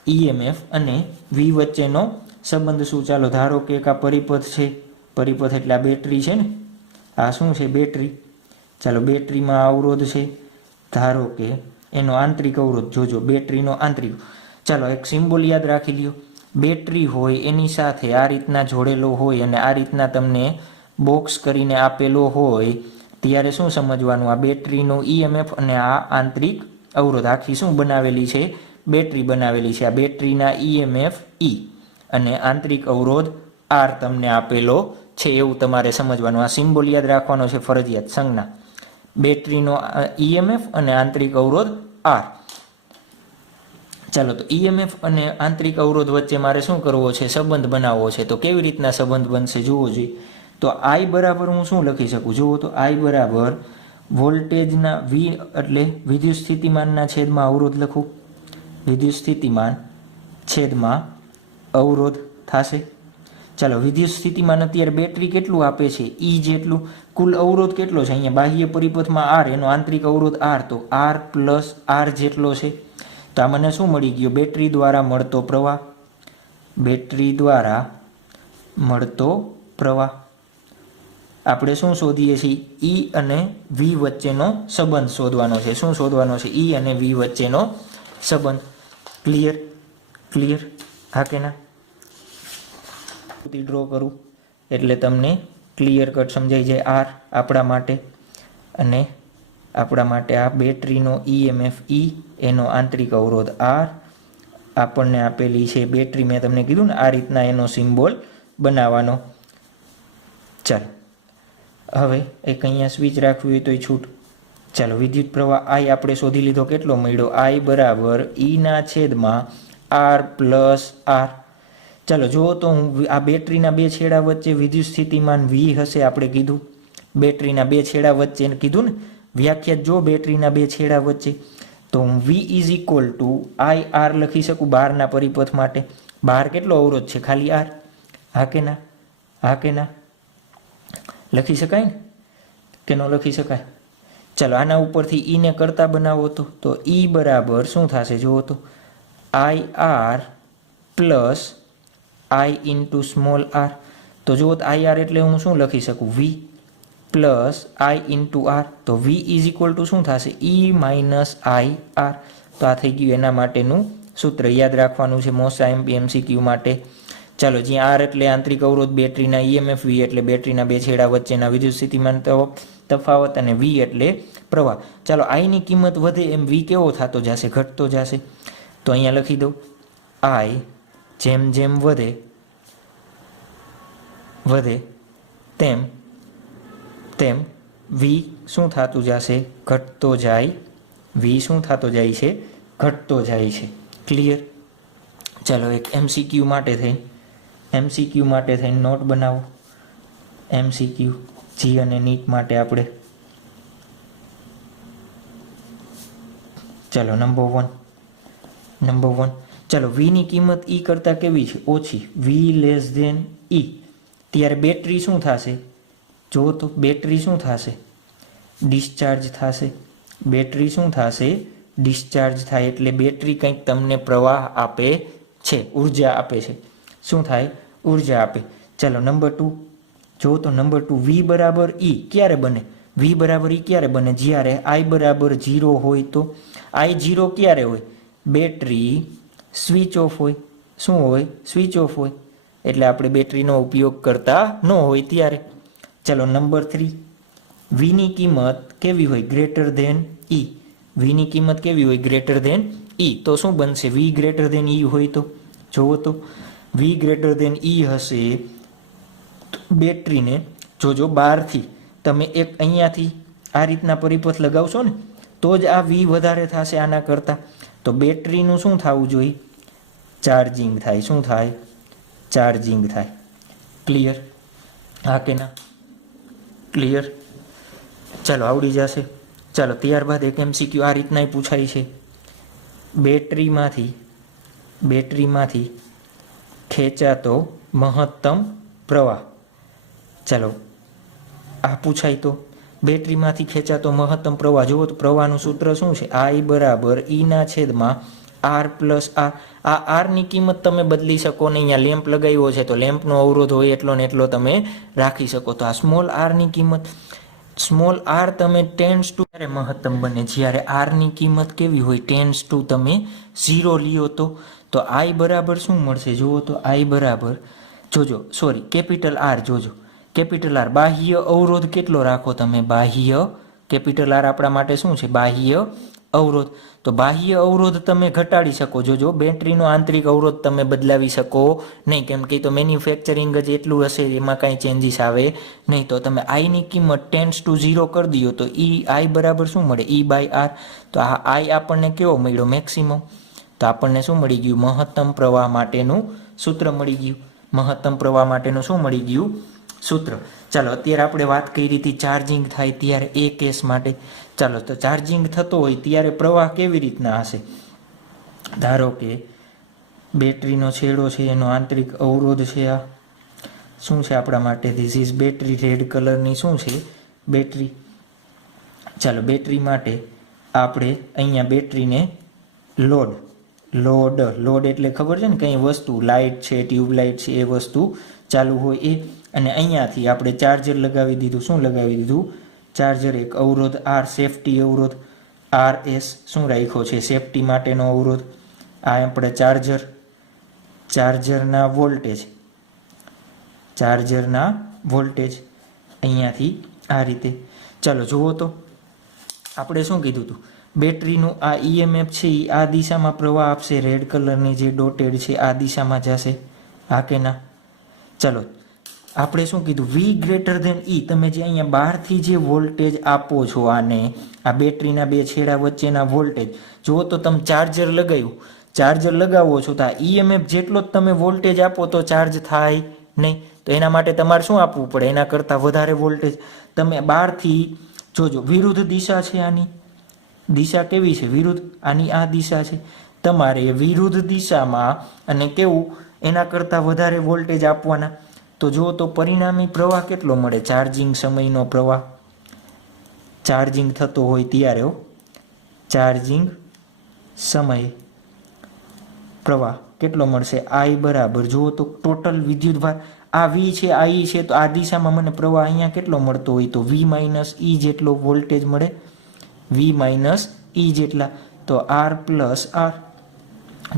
ઈએમએફ અને વી વચ્ચેનો સંબંધ શું? ચાલો, ધારો કે એક આ પરિપથ છે, પરિપથ એટલે આ બેટરી છે ને, આ શું છે? બેટરી। ચાલો, બેટરીમાં અવરોધ છે, ધારો કે એનો આંતરિક અવરોધ, જોજો બેટરીનો આંતરિક। ચાલો, એક સિમ્બોલ યાદ રાખી લ્યો, બેટરી હોય એની સાથે આ રીતના જોડેલો હોય અને આ રીતના તમને બોક્સ કરીને આપેલો હોય, ત્યારે શું સમજવાનું? આ બેટરીનો ઈએમએફ અને આ આંતરિક અવરોધ, આખી શું બનાવેલી છે? બેટરી બનાવેલી છે। આ બેટરીના ઈએમએફ ઈ અને આંતરિક અવરોધ આર તમને આપેલો છે, એવું તમારે સમજવાનું। આ સિમ્બોલ યાદ રાખવાનો છે ફરજિયાત, સંજ્ઞા, બેટરીનો ઈએમએફ અને આંતરિક અવરોધ આર। ચાલો, તો ઈએમએફ અને આંતરિક અવરોધ વચ્ચે મારે શું કરવો છે? સંબંધ બનાવવો છે। તો કેવી રીતના સંબંધ બનશે જોવો જોઈએ। તો આઈ બરાબર હું શું લખી શકું? જુઓ તો, આઈ બરાબર વોલ્ટેજના વી એટલે વિદ્યુત સ્થિતિમાનના છેદમાં અવરોધ લખું। વિદ્યુત સ્થિતિમાન છેદમાં અવરોધ થશે। ચાલો, વિદ્યુત સ્થિતિમાન અત્યારે બેટરી કેટલું આપે છે? ઈ જેટલું। કુલ અવરોધ કેટલો છે? અહીંયા બાહ્ય પરિપથમાં આર, એનો આંતરિક અવરોધ આર, તો આર પ્લસ આર જેટલો છે। તો આ મને શું મળી ગયો? બેટરી દ્વારા મળતો પ્રવાહ। બેટરી દ્વારા મળતો પ્રવાહ આપણે શું શોધીએ છીએ? ઈ અને વી વચ્ચેનો સંબંધ શોધવાનો છે। શું શોધવાનો છે? ઈ અને વી વચ્ચેનો સંબંધ। ક્લિયર? ક્લિયર? હા કે ના? ડ્રો કરું એટલે તમને ક્લિયર કટ સમજાઈ જાય। આર આપણા માટે અને આપણા માટે આ બેટરીનો ઈએમએફ ઈ, એનો આંતરિક અવરોધ આર આપણને આપેલી છે બેટરી। મેં તમને કીધું ને આ રીતના એનો સિમ્બોલ બનાવવાનો। ચાલો, હવે એક અહીંયા સ્વિચ રાખવી હોય તો એ છૂટ। ચાલો, વિદ્યુત પ્રવાહ આઈ આપણે શોધી લીધો। કેટલો મળ્યો? આઈ બરાબર ઈના છેદમાં આર પ્લસ આર। ચાલો, જુઓ તો હું આ બેટરીના બે છેડા વચ્ચે વિદ્યુત સ્થિતિમાન વી હશે, આપણે કીધું બેટરીના બે છેડા વચ્ચે કીધું ને વ્યાખ્યાત। જો બેટરીના બે છેડા વચ્ચે, તો હું V is equal to I R લખી શકું બહારના પરિપથ માટે। બહાર કેટલો અવરોધ છે? ખાલી આર। હા કે ના? હા કે ના? લખી શકાય ને કે ન લખી શકાય? ચાલો, આના ઉપરથી ઈને કરતા બનાવો તો ઈ બરાબર શું થશે? જુઓ તો I R plus I into small r. તો જુઓ તો આઈ આર એટલે હું શું લખી શકું? વી પ્લસ આઈ ઇન્ટુ આર। તો વી ઇઝ ઇક્વલ ટુ શું થશે? ઈ માઇનસ આઈ આર। તો આ થઈ ગયું એના માટેનું સૂત્ર। યાદ રાખવાનું છે મોસ્ટ એમસીક્યુ માટે। ચાલો, જ્યાં આર એટલે આંતરિક અવરોધ બેટરીના ઈએમએફ, વી એટલે બેટરીના બે છેડા વચ્ચેના વિદ્યુત સ્થિતિમાન તફાવત, અને વી એટલે પ્રવાહ। ચાલો, આઈની કિંમત વધે એમ વી કેવો થતો જશે? ઘટતો જશે। તો અહીંયા લખી દઉં, આઈ જેમ જેમ વધે તેમ તેમ વી શું થતું જશે? ઘટતો જાય। વી શું થતો જાય છે? ઘટતો જાય છે। ક્લિયર? ચાલો, એક એમસીક્યુ માટે થઈને નોટ બનાવો। એમસીક્યુ જી અને નીટ માટે આપણે। ચાલો, નંબર વન। ચાલો, વીની કિંમત ઈ કરતાં કેવી છે? ઓછી। વી લેસ ધેન ઈ, ત્યારે બેટરી શું થશે? જો તો બેટરી શું થશે? ડિસ્ચાર્જ થશે। બેટરી શું થશે? ડિસ્ચાર્જ થાય। એટલે બેટરી કંઈક તમને પ્રવાહ આપે છે, ઉર્જા આપે છે। શું થાય? ઉર્જા આપે। ચાલો, નંબર 2 જો તો નંબર 2 વી બરાબર ઈ ક્યારે બને? વી બરાબર ઈ ક્યારે બને? જ્યારે આઈ બરાબર 0 હોય। તો આઈ 0 ક્યારે હોય? બેટરી સ્વિચ ઓફ હોય। શું હોય? સ્વિચ ઓફ હોય। એટલે આપણે બેટરીનો ઉપયોગ કરતા ન હોય ત્યારે। ચાલો, નંબર 3 વીની કિંમત કેવી હોય? ગ્રેટર ધેન ઈ। વીની કિંમત કેવી હોય? ગ્રેટર ધેન ઈ। તો શું બનશે? વી ગ્રેટર ધેન ઈ હોય તો જુઓ તો વી ગ્રેટર ધેન ઈ હશે। બેટરીને જોજો, બહારથી તમે એક અહીંયાથી આ રીતના પરિપથ લગાવશો ને તો જ આ વી વધારે થશે આના કરતાં। તો બેટરીનું શું થવું જોઈએ? ચાર્જિંગ થાય। શું થાય? ચાર્જિંગ થાય। ક્લિયર? હા કે ના? ક્લિયર? ચાલો, આવડી જશે। ચાલો, ત્યારબાદ એક એમસીક્યુ આ રીતના પૂછાય છે। બેટરીમાંથી ખેંચાતો મહત્તમ પ્રવાહ। ચાલો, આ પૂછાય તો બેટરીમાંથી ખેંચાતો મહત્તમ પ્રવાહ જુઓ તો પ્રવાહનું સૂત્ર શું છે? આઈ બરાબર ઈના છેદમાં આર પ્લસ આર। આ આરની કિંમત તમે બદલી શકો ને અહીંયા લેમ્પ લગાવ્યો છે તો લેમ્પનો અવરોધ હોય એટલો ને એટલો તમે રાખી શકો। તો આ સ્મોલ આરની કિંમત, સ્મોલ આર તમે ટેન્સ ટુ ત્યારે મહત્તમ બને જ્યારે આરની કિંમત કેવી હોય? ટેન્સ ટુ તમે 0 લ્યો તો આઈ બરાબર શું મળશે? જુઓ તો આઈ બરાબર જોજો, સોરી કેપિટલ આર જોજો, કેપિટલ આર બાહ્ય અવરોધ કેટલો રાખો તમે? બાહ્ય કેપિટલ આર આપણા માટે શું છે? બાહ્ય અવરોધ। તો બાહ્ય અવરોધ તમે ઘટાડી શકો। જોજો, બેટરીનો આંતરિક અવરોધ તમે બદલાવી શકો નહીં, કેમ કે તો મેન્યુફેક્ચરિંગ જ એટલું હશે, એમાં કાંઈ ચેન્જીસ આવે નહીં। તો તમે આઈની કિંમત ટેન્સ ટુ 0 કરી દો તો ઈ આઈ બરાબર શું મળે? ઈ બાય આર। તો આ આઈ આપણને કેવો મળ્યો? મેક્સિમમ। તો આપણને શું મળી ગયું? મહત્તમ પ્રવાહ માટેનું સૂત્ર મળી ગયું। મહત્તમ પ્રવાહ માટેનું શું મળી ગયું? સૂત્ર। ચાલો, અત્યારે આપણે વાત કરી હતી ચાર્જિંગ થાય ત્યારે એ કેસ માટે। ચાલો, તો ચાર્જિંગ થતો હોય ત્યારે પ્રવાહ કેવી રીતના હશે? ધારો કે બેટરીનો છેડો છે એનો આંતરિક અવરોધ છે, આ શું છે આપણા માટે? This is battery. રેડ કલરની શું છે? બેટરી. ચાલો, બેટરી માટે આપણે અહીંયા બેટરીને લોડ એટલે ખબર છે ને, કંઈ વસ્તુ, લાઇટ છે, ટ્યુબલાઇટ છે, એ વસ્તુ ચાલુ હોય એ. અને અહીંયાથી આપણે ચાર્જર લગાવી દીધું. શું લગાવી દીધું? ચાર્જર. એક અવરોધ આર, સેફટી અવરોધ આર એસ શું રાખ્યો છે? સેફટી માટેનો અવરોધ. આ આપણે ચાર્જરના વોલ્ટેજ અહીંયાથી આ રીતે. ચાલો જુઓ તો આપણે શું કીધું હતું? બેટરીનું આ ઈએમએફ છે એ આ દિશામાં પ્રવાહ આપશે. રેડ કલરની જે ડોટેડ છે આ દિશામાં જશે, હા કે ના? ચાલો, આપણે શું કીધું? વી ગ્રેટર ધેન ઈ. તમે જે અહીંયા બહારથી જે વોલ્ટેજ આપો છો આને, આ બેટરીના બે છેડા વચ્ચેના વોલ્ટેજ, જુઓ તો તમે ચાર્જર લગાવો છો તો આ ઈએમએફ જેટલો જ તમે વોલ્ટેજ આપો તો ચાર્જ થાય નહીં. તો એના માટે તમારે શું આપવું પડે? એના કરતાં વધારે વોલ્ટેજ. તમે બહારથી જોજો, વિરુદ્ધ દિશા છે આની. દિશા કેવી છે? વિરુદ્ધ. આની આ દિશા છે. તમારે વિરુદ્ધ દિશામાં અને કેવું, એના કરતાં વધારે વોલ્ટેજ આપવાના. તો જુઓ તો પરિણામી પ્રવાહ કેટલો મળે? ચાર્જિંગ સમયનો પ્રવાહ, ચાર્જિંગ થતો હોય ત્યારે, ચાર્જિંગ સમય પ્રવાહ કેટલો મળશે? આઈ બરાબર, જુઓ તો ટોટલ વિદ્યુતભાર આ વી છે, આ ઈ છે, તો આ દિશામાં મને પ્રવાહ અહીંયા કેટલો મળતો હોય? તો વી માઇનસ ઈ જેટલો વોલ્ટેજ મળે. વી માઇનસ ઈ જેટલા. તો આર પ્લસ આર.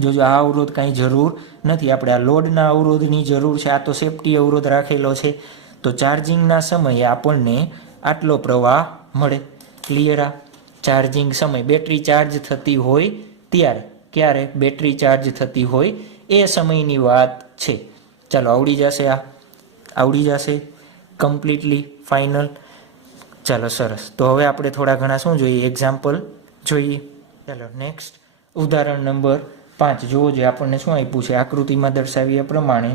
જોજો, આ અવરોધ કાંઈ જરૂર નથી, આપણે આ લોડના અવરોધની જરૂર છે. આ તો સેફટી અવરોધ રાખેલો છે. તો ચાર્જિંગના સમયે આપણને આટલો પ્રવાહ મળે. ક્લિયર? આ ચાર્જિંગ સમય, બેટરી ચાર્જ થતી હોય ત્યારે. ક્યારે? બેટરી ચાર્જ થતી હોય એ સમયની વાત છે. ચાલો, આવડી જશે. આ આવડી જશે કમ્પ્લીટલી, ફાઇનલ. ચાલો, સરસ. તો હવે આપણે થોડા ઘણા શું જોઈએ? એક્ઝામ્પલ જોઈએ. ચાલો, નેક્સ્ટ ઉદાહરણ નંબર 5 જુઓ. જે આપણને શું આપ્યું છે? આકૃતિમાં દર્શાવ્યા પ્રમાણે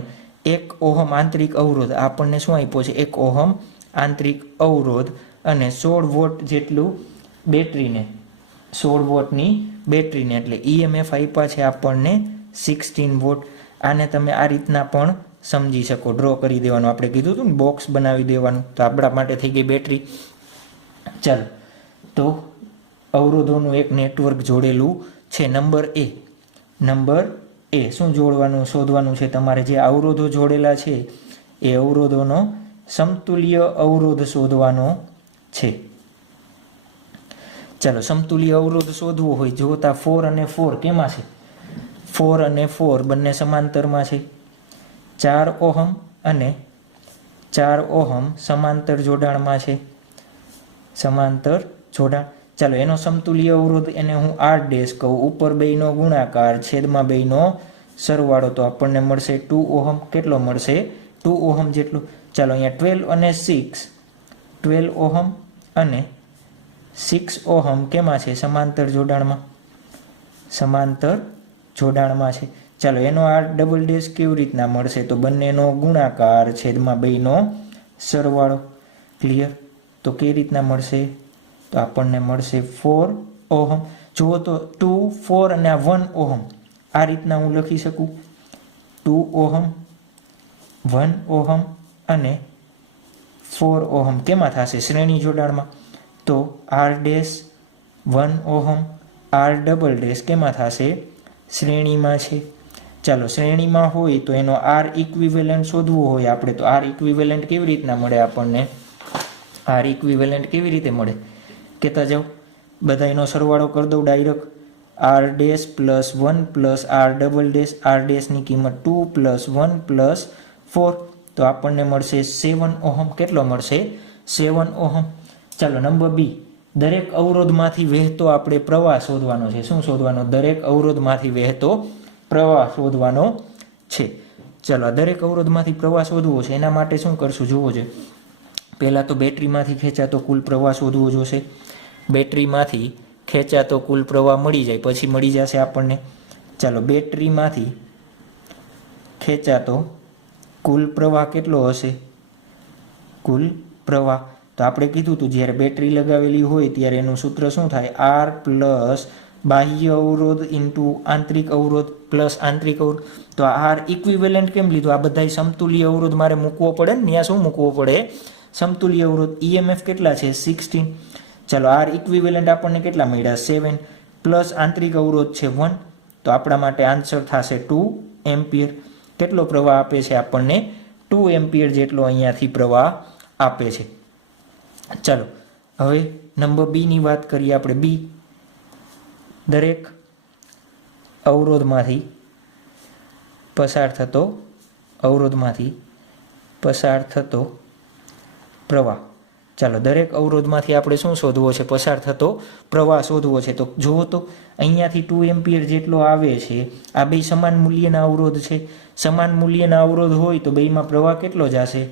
1 ઓહમ આંતરિક અવરોધ. આપણને શું આપ્યો છે? 1 ઓહમ આંતરિક અવરોધ અને 16 વોટ જેટલું બેટરીને, 16 વોટની બેટરીને, એટલે ઈએમએફ આપ્યા છે આપણને 16 વોટ. આને તમે આ રીતના પણ સમજી શકો, ડ્રો કરી દેવાનું. આપણે કીધું હતું ને, બોક્સ બનાવી દેવાનું. તો આપણા માટે થઈ ગઈ બેટરી. ચાલો, તો અવરોધોનું એક નેટવર્ક જોડેલું છે. નંબર એ શું જોડવાનું, શોધવાનું છે તમારે? જે અવરોધો જોડેલા છે એ અવરોધોનો સમતુલ્ય અવરોધ શોધવાનો છે. ચાલો, સમતુલ્ય અવરોધ શોધવો હોય, જોતા 4 અને 4 કેમાં છે? 4 અને 4 બંને સમાંતરમાં છે. 4 ઓહમ અને 4 ઓહમ સમાંતર જોડાણમાં છે. સમાંતર જોડાણ. ચાલો, એનો સમતુલ્ય અવરોધ એને હું આર ડેશ કહું. ઉપર બેયનો ગુણાકાર છેદમાં બેયનો સરવાળો. તો આપણને મળશે 2 ઓહમ. કેટલો મળશે? 2 ઓહમ જેટલું. ચાલો, અહીંયા 12 અને 6, 12 ઓહમ અને 6 ઓહમ કેમાં છે? સમાંતર જોડાણમાં. સમાંતર જોડાણમાં છે. ચાલો, એનો આર ડબલ ડેશ કેવી રીતના મળશે? તો બંનેનો ગુણાકાર છેદમાં બેયનો સરવાળો. ક્લિયર? તો કેવી રીતના મળશે? તો આપણને મળશે 4 ઓહમ. જુઓ તો 2, 4 અને આ 1 ઓહમ, આ રીતના હું લખી શકું. 2 ઓહમ, 1 ઓહમ અને 4 ઓહમ કેમાં થશે? શ્રેણી જોડાણમાં. તો R dash 1 ohm, R double dash કેમાં થશે? શ્રેણીમાં છે. ચાલો, શ્રેણીમાં હોય તો એનો આર ઇક્વિવેલન્ટ શોધવો હોય આપણે. તો આર ઇક્વિવેલન્ટ કેવી રીતના મળે આપણને? આર ઇક્વિવેલન્ટ કેવી રીતે મળે? કહેતા જાઓ. બધા એનો સરવાળો કરી દઉં direct. R dash plus 1 plus R double dash. R ડેશની કિંમત 2 પ્લસ 1 પ્લસ 4. તો આપણને મળશે 7 ઓહમ. કેટલો મળશે? 7 ઓહમ. ચાલો, નંબર બી. દરેક અવરોધમાંથી વહેતો આપણે પ્રવાહ શોધવાનો છે. શું શોધવાનો? દરેક અવરોધમાંથી વહેતો પ્રવાહ શોધવાનો છે. ચાલો, આ દરેક અવરોધમાંથી પ્રવાહ શોધવો છે. એના માટે શું કરશું? જુઓ છે. પહેલાં તો બેટરીમાંથી ખેંચાતો કુલ પ્રવાહ શોધવો જોશે. બેટરીમાંથી ખેંચાતો કુલ પ્રવાહ મળી જાય પછી મળી જશે આપણને. ચાલો, બેટરીમાંથી ખેંચાતો કુલ પ્રવાહ કેટલો હશે? કુલ પ્રવાહ તો આપણે કીધું હતું, જ્યારે બેટરી લગાવેલી હોય ત્યારે એનું સૂત્ર શું થાય? આર પ્લસ બાહ્ય અવરોધ ઇન્ટુ આંતરિક અવરોધ પ્લસ આંતરિક અવરોધ. તો આર ઇક્વિવેલન્ટ કેમ લીધું? આ બધા સમતુલ્ય અવરોધ મારે મૂકવો પડે ને, ત્યાં શું મૂકવો પડે? સમતુલ્ય અવરોધ. ઈએમએફ કેટલા છે? 16. ચાલો આર ઇક્વિવેલન્ટ આપણને કેટલા મળ્યા? 7 પ્લસ આંતરિક અવરોધ છે 1. તો આપણા માટે આન્સર થશે 2 એમ્પિયર. કેટલો પ્રવાહ આપે છે આપણને? 2 એમ્પિયર જેટલો અહીંયાથી પ્રવાહ આપે છે. ચાલો હવે નંબર બીની વાત કરીએ આપણે. બી, દરેક અવરોધમાંથી પસાર થતો પ્રવાહ. ચાલો દરેક અવરોધમાંથી આપણે શું શોધવો છે? પસાર થતો પ્રવાહ શોધવો છે. તો જુઓ તો અહીંયાથી 2 એમ્પિયર જેટલો આવે છે. આ બે સમાન મૂલ્યના અવરોધ છે. સમાન મૂલ્યના અવરોધ હોય તો બેમાં પ્રવાહ કેટલો જશે?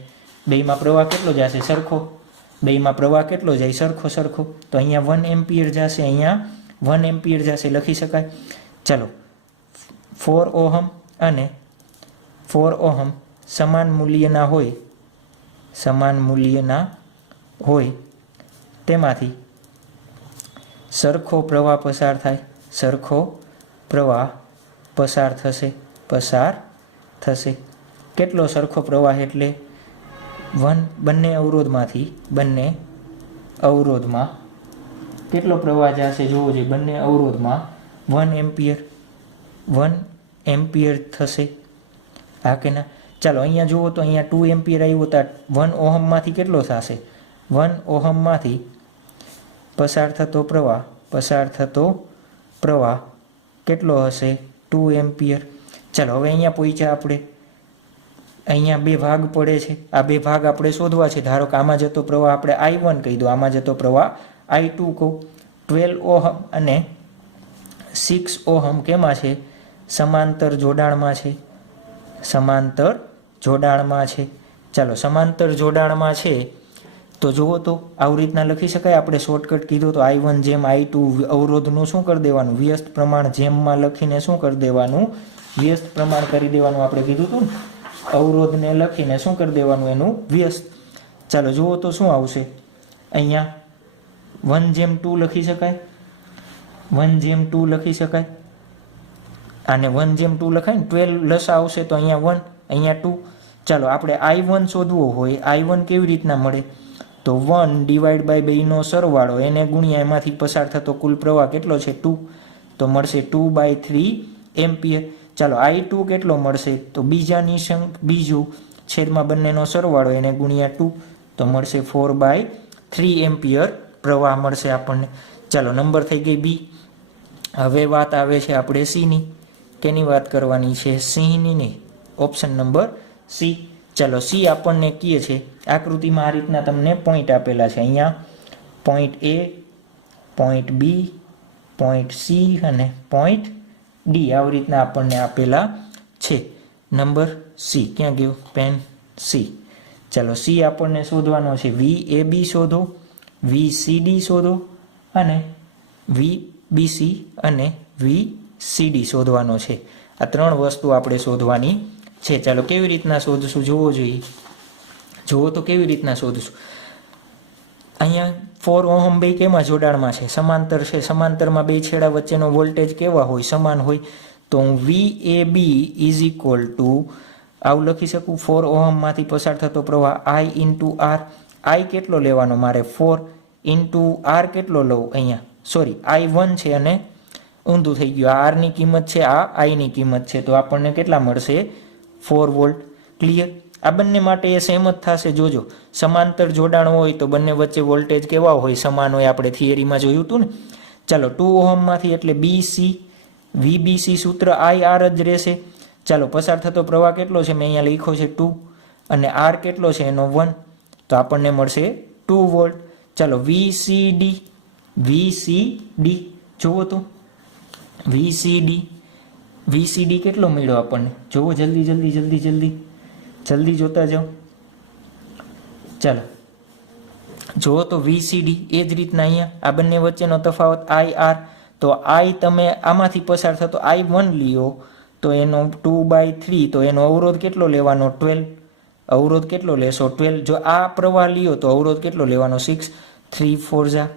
સરખો. બેમાં પ્રવાહ કેટલો જાય? સરખો. તો અહીંયા 1 એમ્પિયર જશે, અહીંયા 1 એમ્પિયર જશે, લખી શકાય. ચાલો 4 ઓહમ અને 4 ઓહમ સમાન મૂલ્યના હોય તેમાંથી સરખો પ્રવાહ પસાર થશે. કેટલો સરખો પ્રવાહ? એટલે 1 બંને અવરોધમાં કેટલો પ્રવાહ જશે જોવો જોઈએ. બંને અવરોધમાં 1 એમ્પિયર થશે. હા કે ના? ચાલો અહીંયા જુઓ તો અહીંયા 2 એમ્પિયર આવ્યો તો 1 ઓહમમાંથી કેટલો થશે? 1 ઓહમમાંથી પસાર થતો પ્રવાહ કેટલો હશે? 2 એમ્પિયર. ચાલો હવે અહીંયા પહોંચ્યા આપણે. અહીંયા બે ભાગ પડે છે. આ બે ભાગ આપણે શોધવા છે. ધારો કે આમાં જતો પ્રવાહ આપણે I1 કહી દો, આમાં જતો પ્રવાહ I2 કહું. 12 ઓહમ અને 6 ઓહમ કેમાં છે? સમાંતર જોડાણમાં છે. ચાલો સમાંતર જોડાણમાં છે તો જુઓ તો આવી રીતના લખી શકાય. આપણે શોર્ટકટ કીધું તો I1 જેમ I2 અવરોધનું શું કરી દેવાનું? વ્યસ્ત પ્રમાણ જેમમાં લખીને શું કરી દેવાનું? વ્યસ્ત પ્રમાણ કરી દેવાનું. આપણે કીધું હતું ને, અવરોધને લખીને શું કરી દેવાનું? એનું વ્યસ્ત. ચાલો જુઓ તો શું આવશે? અહીંયા 1:2 લખી શકાય. 1:2 લખી શકાય. આને 1:2 લખાય ને, 12 લસા આવશે તો અહીંયા 1, અહીંયા 2. ચાલો આપણે I1 શોધવો હોય, I1 કેવી રીતના મળે? તો 1 ડિવાઈડ બાય બેનો સરવાળો, એને ગુણ્યા એમાંથી પસાર થતો કુલ પ્રવાહ કેટલો છે? 2. તો મળશે 2/3 એમ્પિયર. ચાલો I2 કેટલો મળશે? તો બીજું છેદમાં બંનેનો સરવાળો, એને ગુણ્યા 2, તો મળશે 4/3 એમ્પિયર પ્રવાહ મળશે આપણને. ચાલો નંબર થઈ ગઈ બી. હવે વાત આવે છે આપણે સીની. કેની વાત કરવાની છે? સિંહની નહીં, ઓપ્શન નંબર સી. ચાલો સી આપણને કહે છે, આકૃતિમાં આ રીતના તમને પોઈન્ટ આપેલા છે. અહીંયા પોઈન્ટ એ, પોઈન્ટ બી, પોઈન્ટ સી અને પોઈન્ટ ડી આવી રીતના આપણને આપેલા છે. નંબર સી ક્યાં ગયું? Pen C. ચાલો સી આપણને શોધવાનો છે. VAB શોધો, VCD શોધો અને VBC અને VCD શોધવાનો છે. આ 3 વસ્તુ આપણે શોધવાની છે. ચાલો કેવી રીતના શોધશું જોવો જોઈએ. જુઓ તો કેવી રીતના શોધશું. અહીંયા 4 ઓહમ બે કેમાં જોડાણમાં છે? સમાંતર છે. સમાંતરમાં બે છેડા વચ્ચેનો વોલ્ટેજ કેવા હોય? સમાન હોય. તો હું VAB ઇઝ ઇક્વલ ટુ આવું લખી શકું. 4 ઓહમમાંથી પસાર થતો પ્રવાહ I ઇન્ટુ R. I કેટલો લેવાનો મારે? 4 ઇન્ટુ R કેટલો લઉં? અહીંયા સોરી I1 છે અને ઊંધું થઈ ગયું. આ આરની કિંમત છે, આ આઈની કિંમત છે. તો આપણને કેટલા મળશે? 4 વોલ્ટ. ક્લિયર? આ બંને માટે એ સેમ જ થશે. જોજો સમાંતર જોડાણ હોય તો બંને વચ્ચે વોલ્ટેજ કેવા હોય? સમાન હોય. આપણે થિયરીમાં જોયું હતું ને. ચાલો 2 ઓહમમાંથી એટલે BC, VBC સૂત્ર IR જ રહેશે. ચાલો પસાર થતો પ્રવાહ કેટલો છે? મેં અહીંયા લખ્યો છે 2 અને R કેટલો છે? એનો 1. તો આપણને મળશે 2 વોલ્ટ. ચાલો VCD જુઓ તો VCD કેટલો મળ્યો આપણને? જુઓ જલ્દી જોતા જાઓ. ચાલો જુઓ તો VCD એ જ રીતના અહીંયા આ બંને વચ્ચેનો તફાવત IR. તો I તમે આમાંથી પસાર થતો I1 લ્યો તો એનો 2/3. તો એનો અવરોધ કેટલો લેવાનો? 12. અવરોધ કેટલો લેશો? 12. જો આ પ્રવાહ લ્યો તો અવરોધ કેટલો લેવાનો? 6. 3 4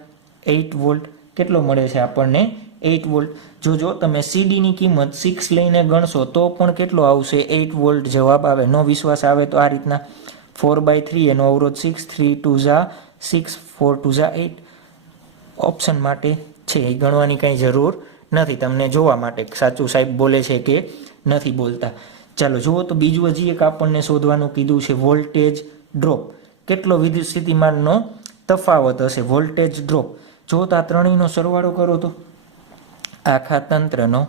8 વોલ્ટ. કેટલો મળે છે આપણને? 8 વોલ્ટ. જો તમે સીડીની કિંમત 6 લઈને ગણશો તો પણ કેટલો આવશે? 8 વોલ્ટ જવાબ આવે. નો વિશ્વાસ આવે તો આ રીતના 4/3 એનો અવરોધ 6, 3 2 ઝા 6, 4 2 ઝા 8 ઓપ્શન માટે છે. એ ગણવાની કંઈ જરૂર નથી તમને જોવા માટે સાચું સાહેબ બોલે છે કે નથી બોલતા. ચાલો જુઓ તો બીજું હજી એક આપણને શોધવાનું કીધું છે વોલ્ટેજ ડ્રોપ. કેટલો વિદ્યુત સ્થિતિમાનનો તફાવત હશે? Voltage drop. જો તો આ ત્રણેયનો સરવાળો કરો તો આખા તંત્રનો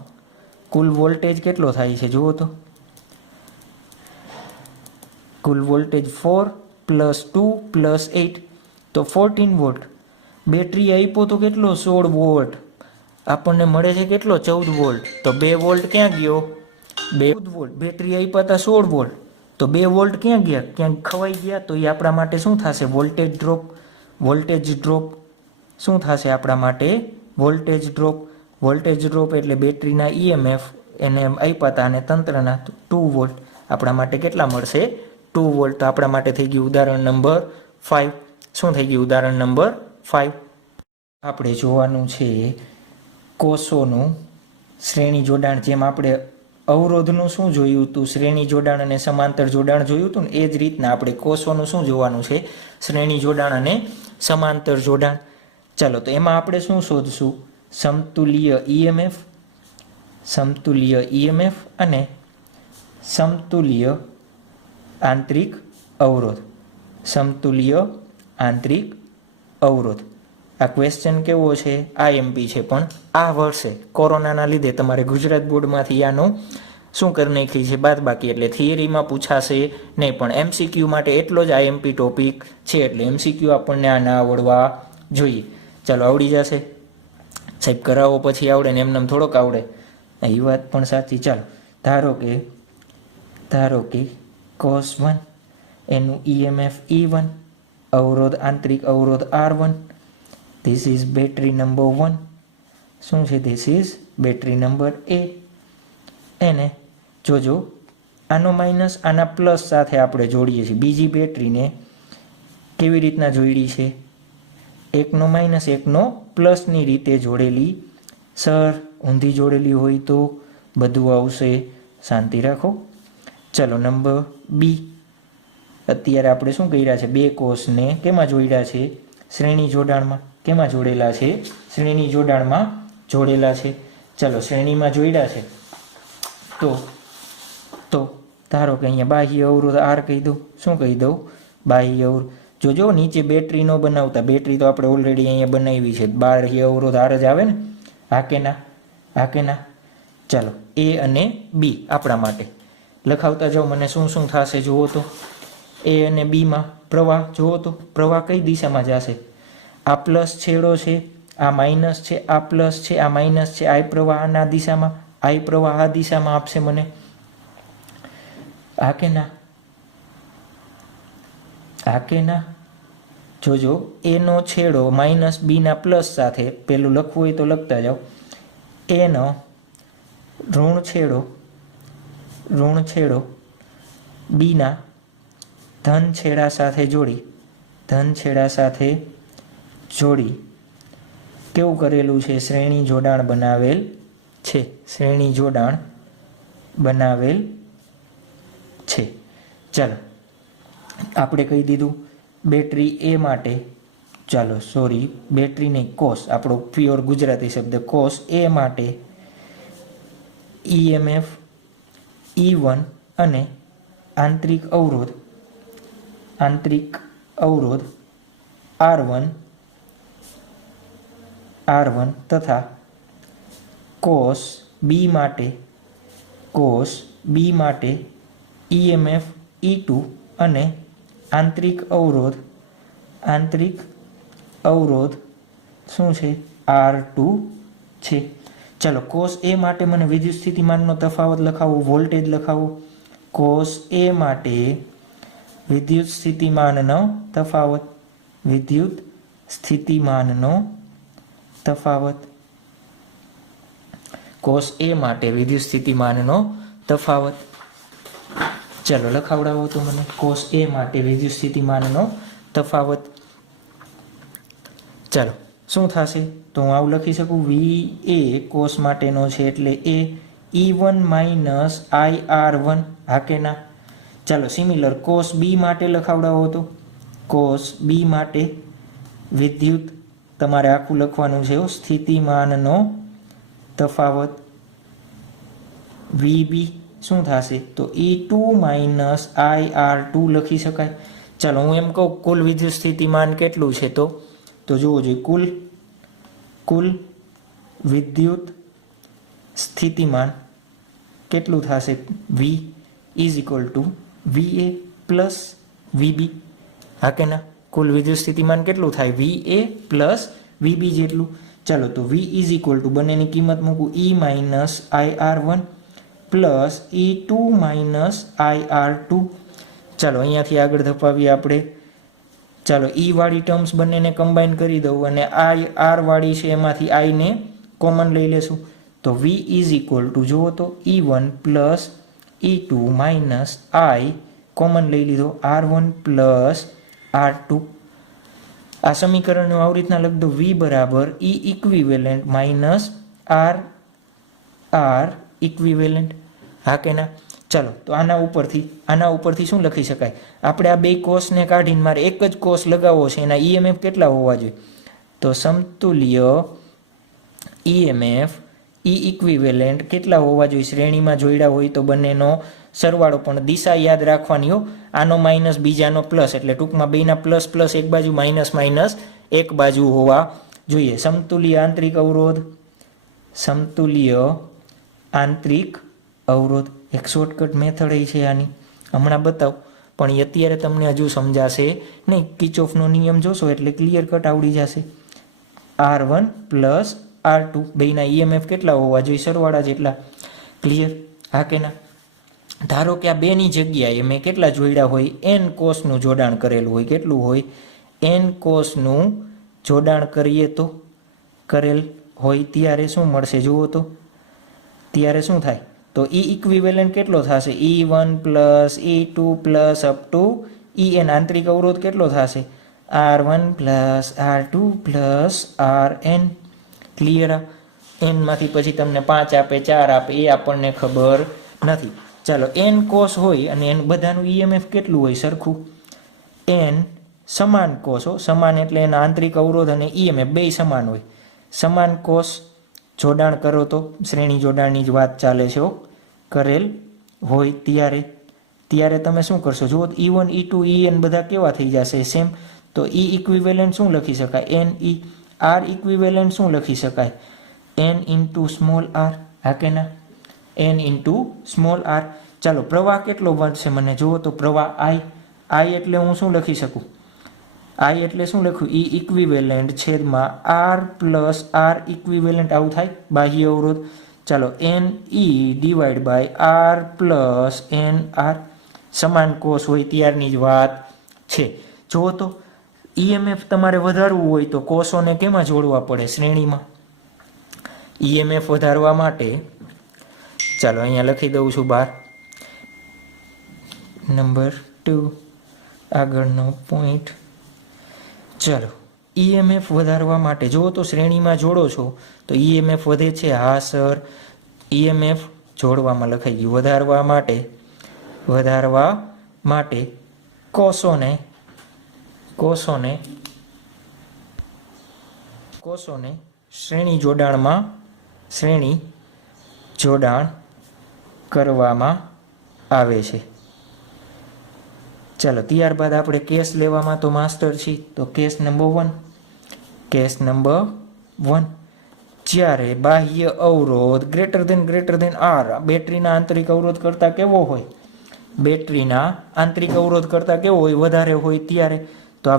કુલ વોલ્ટેજ કેટલો થાય છે? જુઓ તો કુલ વોલ્ટેજ 4 + 2 + 8 તો 14 વોલ્ટ. બેટરી આપ્યો તો કેટલો? 16 વોલ્ટ. આપણને મળે છે કેટલો? 14 વોલ્ટ. તો 2 વોલ્ટ ક્યાં ગયો? 2 વોલ્ટ. બેટરી આપ્યા હતા 16 વોલ્ટ તો 2 વોલ્ટ ક્યાં ગયા? ક્યાંક ખવાઈ ગયા. તો એ આપણા માટે શું થશે? Voltage drop. વોલ્ટેજ ડ્રોપ શું થશે આપણા માટે? Voltage drop. વોલ્ટેજ ડ્રોપ એટલે બેટરીના EMF એને આપ્યા હતા અને તંત્રના 2 વોલ્ટ. આપણા માટે કેટલા મળશે? 2 વોલ્ટ. તો આપણા માટે થઈ ગયું ઉદાહરણ નંબર 5. શું થઈ ગયું? ઉદાહરણ નંબર 5. આપણે જોવાનું છે કોષોનું શ્રેણી જોડાણ. જેમ આપણે અવરોધનું શું જોયું હતું? શ્રેણી જોડાણ અને સમાંતર જોડાણ જોયું હતું ને એ જ રીતના આપણે કોષોનું શું જોવાનું છે? શ્રેણી જોડાણ અને સમાંતર જોડાણ. ચાલો તો એમાં આપણે શું શોધશું? સમતુલ્ય EMF, સમતુલ્ય EMF અને સમતુલ્ય આંતરિક અવરોધ. સમતુલ્ય આંતરિક અવરોધ. આ ક્વેશ્ચન કેવો છે? IMP છે, પણ આ વર્ષે કોરોનાના લીધે તમારે ગુજરાત બોર્ડમાંથી આનું શું કરી નાખી છે? બાદબાકી. એટલે થિયરીમાં પૂછાશે નહીં, પણ MCQ માટે એટલો જ IMP ટોપિક છે. એટલે MCQ આપણને આ ના આવડવા જોઈએ. ચાલો આવડી જશે સાહેબ. કરાવો પછી આવડે ને એમને થોડોક આવડે. એ વાત પણ સાચી. ચાલો ધારો કે cos 1 એનું EMF E1, અવરોધ આંતરિક અવરોધ R1. This is battery number 1. શું છે? This is battery number A. એને જોજો આનો માઇનસ આના પ્લસ સાથે આપણે જોડીએ છીએ. બીજી બેટરીને કેવી રીતના જોડી છે? એકનો માઇનસ એકનો પ્લસની રીતે જોડેલી. સર ઊંધી જોડેલી હોય તો બધું આવશે. શાંતિ રાખો. ચલો નંબર B. અત્યારે આપણે શું કર્યા છે? બે કોષને કેમાં જોડ્યા છે? શ્રેણી જોડાણમાં. કેમાં જોડેલા છે? શ્રેણી જોડાણમાં જોડેલા છે. ચલો શ્રેણીમાં જોડ્યા છે તો ધારો કે અહીંયા બાહ્ય અવરોધ R કહી દઉં. શું કહી દઉં? બાહ્ય અવરોધ. જોજો નીચે બેટરી ન બનાવતા. બેટરી તો આપણે ઓલરેડી અહીંયા બનાવી છે. બાહ્ય અવરોધ R જ આવે ને. હા કે ના? હા કે ના? ચાલો A અને B આપણા માટે લખાવતા જાઓ. મને શું શું થશે જુઓ તો. A અને Bમાં પ્રવાહ જુઓ તો. પ્રવાહ કઈ દિશામાં જશે? આ પ્લસ છેડો છે, આ માઇનસ છે, આ પ્લસ છે, આ માઇનસ છે. I પ્રવાહ આના દિશામાં, I પ્રવાહ આ દિશામાં આપશે મને. હા કે ના? હા કે ના? જોજો A નો છેડો માઇનસ B ના પ્લસ સાથે પેલું લખવું હોય તો લખતા જાઓ. A નો ઋણ છેડો B ના ધન છેડા સાથે જોડી કેવું કરેલું છે? શ્રેણી જોડાણ બનાવેલ છે. શ્રેણી જોડાણ બનાવેલ છે. ચાલો આપણે કહી દીધું બેટરી A માટે. ચાલો સોરી, બેટરી નહીં, કોષ. આપણો પ્યોર ગુજરાતી શબ્દ કોષ A માટે EMF E1 અને આંતરિક અવરોધ R1 તથા કોષ B માટે EMF E2 અને આંતરિક અવરોધ શું છે? R2 છે. ચાલો કોષ A માટે મને વિદ્યુત સ્થિતિમાનનો તફાવત લખાવો, વોલ્ટેજ લખાવો. કોષ A માટે વિદ્યુત સ્થિતિમાનનો તફાવત. કોષ A માટે વિદ્યુત સ્થિતિમાનનો તફાવત. ચાલો લખાવડાવો તો મને. કોષ A માટે વિદ્યુત સ્થિતિમાનનો તફાવત. ચાલો શું થશે? તો હું આવું લખી શકું, વી એ કોસ માટેનો છે એટલે એ E1 માઇનસ IR1, હા કે ના? ચાલો સિમિલર કોસ બી માટે લખાવડાવો તો કોસ બી માટે વિદ્યુત તમારે આખું લખવાનું છે, સ્થિતિમાનનો તફાવત VB શું થશે? તો E2 માઇનસ IR2 લખી શકાય. ચાલો હું એમ કહું કુલ વિદ્યુત સ્થિતિમાન કેટલું છે? તો જોવો જોઈએ કુલ વિદ્યુત સ્થિતિમાન કેટલું થશે? V is equal two VA plus VB, હા કે ના? કુલ વિદ્યુત સ્થિતિમાન કેટલું થાય? VA પ્લસ VB જેટલું. ચાલો તો V ઇઝ ઇક્વલ ટુ બંનેની કિંમત મૂકું, E minus IR1 plus E2 minus IR2. ચાલો અહીંયાથી આગળ ધપાવીએ આપણે. ચાલો E વાળી ટર્મ્સ બંનેને કમ્બાઈન કરી દઉં અને R વાળી છે એમાંથી I ને કોમન લઈ લેશું. તો V ઇઝ ઇક્વલ ટુ જુઓ તો E1 plus E2 minus I common લઈ લીધો R1 પ્લસ R2. આ સમીકરણનું આવી રીતના લખ દો, V બરાબર E equivalent minus R equivalent, હા કે ના? ચાલો તો આના ઉપરથી શું લખી શકાય? આપણે આ બે કોસને કાઢીને મારે એક જ કોસ લગાવવો છે, એના EMF કેટલા હોવા જોઈએ? તો સમતુલ્ય EMF E ઇક્વિવેલન્ટ કેટલા હોવા જોઈએ? શ્રેણીમાં જોડ્યા હોય તો બંનેનો સરવાળો, પણ દિશા યાદ રાખવાની હો, આનો માઇનસ બીજાનો પ્લસ, એટલે ટૂંકમાં બેના પ્લસ પ્લસ એક બાજુ માઇનસ માઇનસ એક બાજુ હોવા જોઈએ. સમતુલ્ય આંતરિક અવરોધ એક શોર્ટકટ મેથડ છે આની, હમણાં બતાવ, પણ એ અત્યારે તમને હજુ સમજાશે નહીં. કિર્ચોફનો નિયમ જોશો એટલે ક્લિયર કટ આવડી જશે. R1 પ્લસ R2 બેના EMF કેટલા હોવા જોઈએ? સરવાળા જેટલા. ક્લિયર, હા કે ના? ધારો કે આ બેની જગ્યાએ મેં કેટલા જોડ્યા હોય? N કોસનું જોડાણ કરેલું હોય. કેટલું હોય? N કોસનું જોડાણ કરીએ તો કરેલ હોય ત્યારે શું મળશે? જુઓ તો ત્યારે શું થાય? તો E ઇક્વિવેલન્ટ કેટલો થશે? E1 plus E2 plus up two En. આંતરિક અવરોધ કેટલો થશે? R1 plus R2 plus Rn. Clear? N માંથી પછી તમને 5 આપે 4 આપે એ આપણને ખબર નથી. ચાલો N કોસ હોય અને એન બધાનું EMF કેટલું હોય? સરખું. N સમાન કોસ હો, સમાન એટલે એના આંતરિક અવરોધ અને EMF બે સમાન હોય. સમાન કોસ જોડાણ કરો તો, શ્રેણી જોડાણની જ વાત ચાલે છે, કરેલ હોય ત્યારે તમે શું કરશો? જુઓ E1 E2 En બધા કેવા થઈ જશે? સેમ. તો E ઇક્વિવેલન્ટ શું લખી શકાય? NE. R ઇક્વિવેલન્ટ શું લખી શકાય? N ઇન્ટુ સ્મોલ r, હા કે ના? N into small r. ચાલો પ્રવાહ કેટલો બનશે મને જુઓ તો, પ્રવાહ I એટલે હું શું લખી શકું? I એટલે શું લખ્યું? E ઇક્વિવેલન્ટ છેદમાં R પ્લસ R ઇક્વિવેલન્ટ, આવું થાય બાહ્ય અવરોધ. ચાલો NE divide by R plus NR. સમાન કોસ હોય ત્યારની જ વાત છે. જુઓ તો EMF તમારે વધારવું હોય તો કોષોને કેમાં જોડવા પડે? શ્રેણીમાં. EMF વધારવા માટે ચાલો અહીંયા લખી દઉં છું 12 નંબર 2 આગળનો પોઈન્ટ. ચાલો EMF વધારવા માટે જુઓ તો શ્રેણીમાં જોડો છો તો EMF વધે છે. હા સર, EMF જોડવામાં લખાઈ ગયું. વધારવા માટે કોષોને શ્રેણી જોડાણ કરવામાં આવે છે. ચાલો ત્યારબાદ આપણે કેસ લેવામાં તો માસ્ટર છીએ. તો કેસ નંબર 1, જ્યારે બાહ્ય અવરોધ ગ્રેટર ધેન R બેટરીના આંતરિક અવરોધ કરતાં કેવો હોય? વધારે હોય ત્યારે. તો આ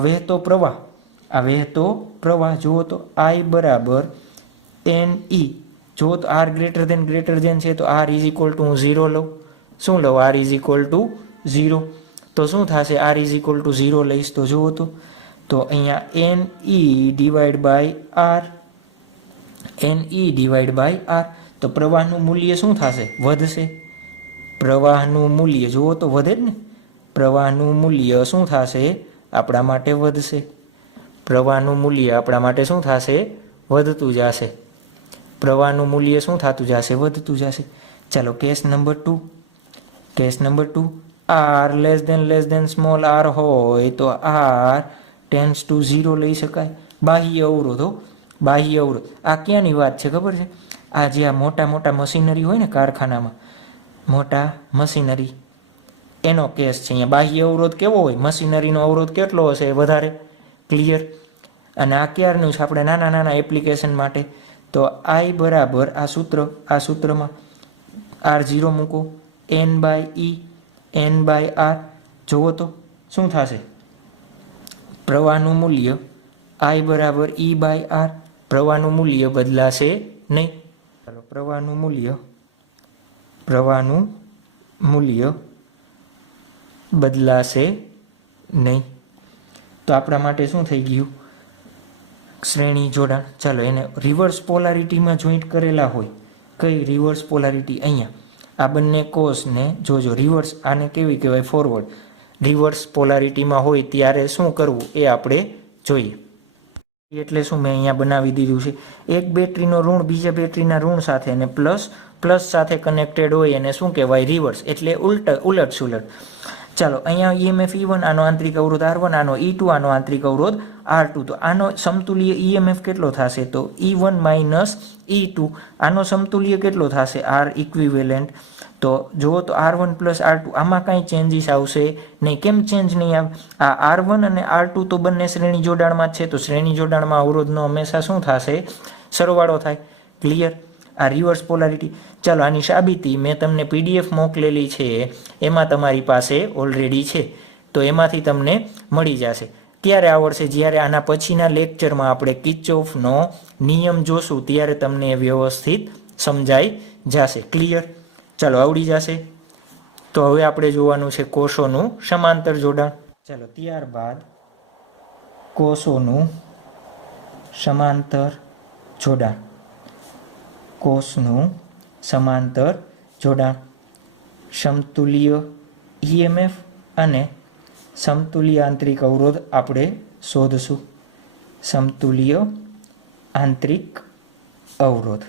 વહેતો પ્રવાહ જુઓ તો I બરાબર NE. જુઓ તો R ગ્રેટર ધેન છે તો R ઇઝ ઇક્વલ ટુ હું 0 લઉં. શું લઉં? R is equal two 0. તો શું થશે? R ઇઝ ઇક્વલ ટુ 0 લઈશ તો જુઓ તો અહીંયા NE ડિવાઈડ બાય R. તો પ્રવાહનું મૂલ્ય શું થશે? વધશે. પ્રવાહનું મૂલ્ય જુઓ તો વધે જ ને. પ્રવાહનું મૂલ્ય શું થશે? આપણા માટે વધશે. પ્રવાહનું મૂલ્ય આપણા માટે શું થશે? વધતું જશે. પ્રવાહનું મૂલ્ય શું થતું જશે? વધતું જશે. ચાલો case number 2. Case number 2, R less than small r હોય તો આર ટેન્ડ્સ ટુ 0 લઈ શકાય. બાહ્ય અવરોધો, બાહ્ય અવરોધ આ ક્યાંની વાત છે ખબર છે? આ જે આ મોટા મોટા મશીનરી હોય ને કારખાનામાં, મોટા મશીનરી, એનો કેસ છે. અહીંયા બાહ્ય અવરોધ કેવો હોય? મશીનરીનો અવરોધ કેટલો હશે? વધારે. ક્લિયર? અને આ ક્યારનું છે? આપણે નાના નાના એપ્લિકેશન માટે. તો આઈ બરાબર આ સૂત્રમાં R0 મૂકો, N/E/R. જુઓ તો શું થશે? પ્રવાહનું મૂલ્ય I બરાબર E/R. પ્રવાહનું મૂલ્ય બદલાશે નહીં. ચાલો પ્રવાહનું મૂલ્ય બદલાશે નહીં. તો આપણા માટે શું થઈ ગયું? શ્રેણી જોડાણ. ચાલો એને રિવર્સ પોલારિટીમાં જોઈન્ટ કરેલા હોય. કઈ રિવર્સ પોલારિટી? અહીંયા આ બંને કોષને જોજો. રિવર્સ આને કેવી કહેવાય? ફોરવર્ડ. રિવર્સ પોલારિટીમાં હોય ત્યારે શું કરવું એ આપણે જોઈએ. એટલે શું મેં અહીંયા બનાવી દીધું છે? એક બેટરીનો ઋણ બીજા બેટરીના ઋણ સાથે અને પ્લસ સાથે કનેક્ટેડ હોય એને શું કહેવાય? રિવર્સ. એટલે ઉલટ સુલટ. ચાલો અહીંયા EMF E1, આનો આંતરિક અવરોધ R1, આનો E2, આનો આંતરિક અવરોધ R2. તો આનો સમતુલ્ય EMF કેટલો થશે? તો E1 માઇનસ E2. આનો સમતુલ્ય કેટલો થશે? R equivalent. તો જુઓ તો R1 પ્લસ R2 આમાં કાંઈ ચેન્જીસ આવશે નહીં. કેમ ચેન્જ નહીં આવે? આ R1 અને R2 તો બંને શ્રેણી જોડાણમાં જ છે. તો શ્રેણી જોડાણમાં અવરોધનો હંમેશા શું થશે? સરવાળો થાય. ક્લિયર? આ રિવર્સ પોલારિટી. ચાલો આની સાબિતી મેં તમને PDF મોકલેલી છે, એમાં તમારી પાસે ઓલરેડી છે. તો એમાંથી તમને મળી જશે. ક્યારે આવડશે? જ્યારે આના પછીના લેક્ચરમાં આપણે કિર્ચોફનો નિયમ જોશું ત્યારે તમને એ વ્યવસ્થિત સમજાઈ જશે. ક્લિયર? ચાલો આવડી જશે. તો હવે આપણે જોવાનું છે કોષોનું સમાંતર જોડાણ. ચાલો ત્યારબાદ કોષોનું સમાંતર જોડાણ. કોષનું સમાંતર જોડાણ. સમતુલ્ય EMF અને સમતુલ્ય આંતરિક અવરોધ આપણે શોધશું. સમતુલ્ય આંતરિક અવરોધ.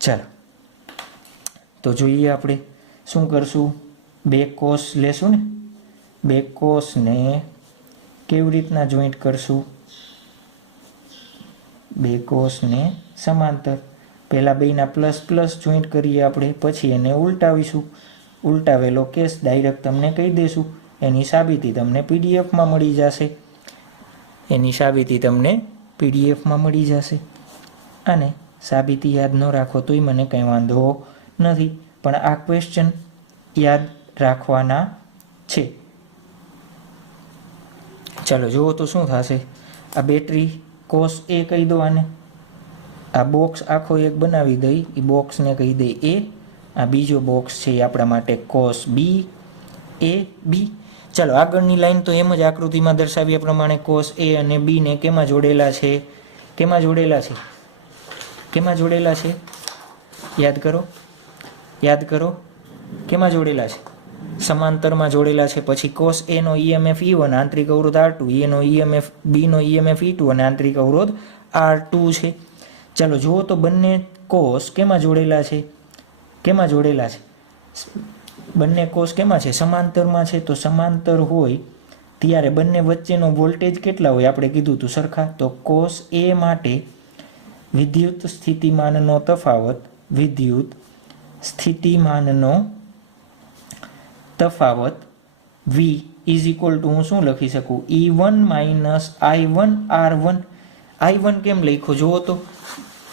ચાલો તો જોઈએ આપણે શું કરશું. બે કોષ લેશું ને, બે કોષને કેવી રીતના જોઈન્ટ કરશું? બે કોષને સમાંતર. પહેલાં બેના પ્લસ જોઈન્ટ કરીએ આપણે, પછી એને ઉલટાવીશું. ઉલટાવેલો કેસ ડાયરેક્ટ તમને કહી દઈશું. એની સાબિતી તમને PDFમાં મળી જશે. મળી જશે. અને સાબિતી યાદ ન રાખો તોય મને કંઈ વાંધો નથી, પણ આ ક્વેશ્ચન યાદ રાખવાના છે. ચાલો જુઓ તો શું થશે. આ બેટરી કોષ A કહી દો આને. આ બોક્સ આખો એક બનાવી દઈ, એ બોક્સને કહી દઈ A. આ બીજો બોક્સ છે એ આપણા માટે કોષ B, A, B. ચાલો આગળની લાઈન તો એમ જ આકૃતિમાં દર્શાવ્યા પ્રમાણે કોષ A અને B ને કેમાં જોડેલા છે? કેમાં જોડેલા છે? યાદ કરો. કેમાં જોડેલા છે? સમાંતરમાં જોડેલા છે. પછી કોષ A નો EMF E1, આંતરિક અવરોધ R2, એનો EMF B નો EMF E2 અને આંતરિક અવરોધ R2 છે. ચાલો જુઓ તો બંને કોષ કેમાં જોડેલા છે? બંને કોષ કેમાં છે? સમાંતરમાં છે. તો સમાંતર હોય ત્યારે બંને વચ્ચેનો વોલ્ટેજ કેટલા હોય? આપણે કીધું હતું સરખા. તો કોષ A માટે વિદ્યુત સ્થિતિમાનનો તફાવત V ઇઝ ઇક્વલ ટુ હું શું લખી શકું? E1 minus I1 R1. I1 કેમ લખ્યો જુઓ તો.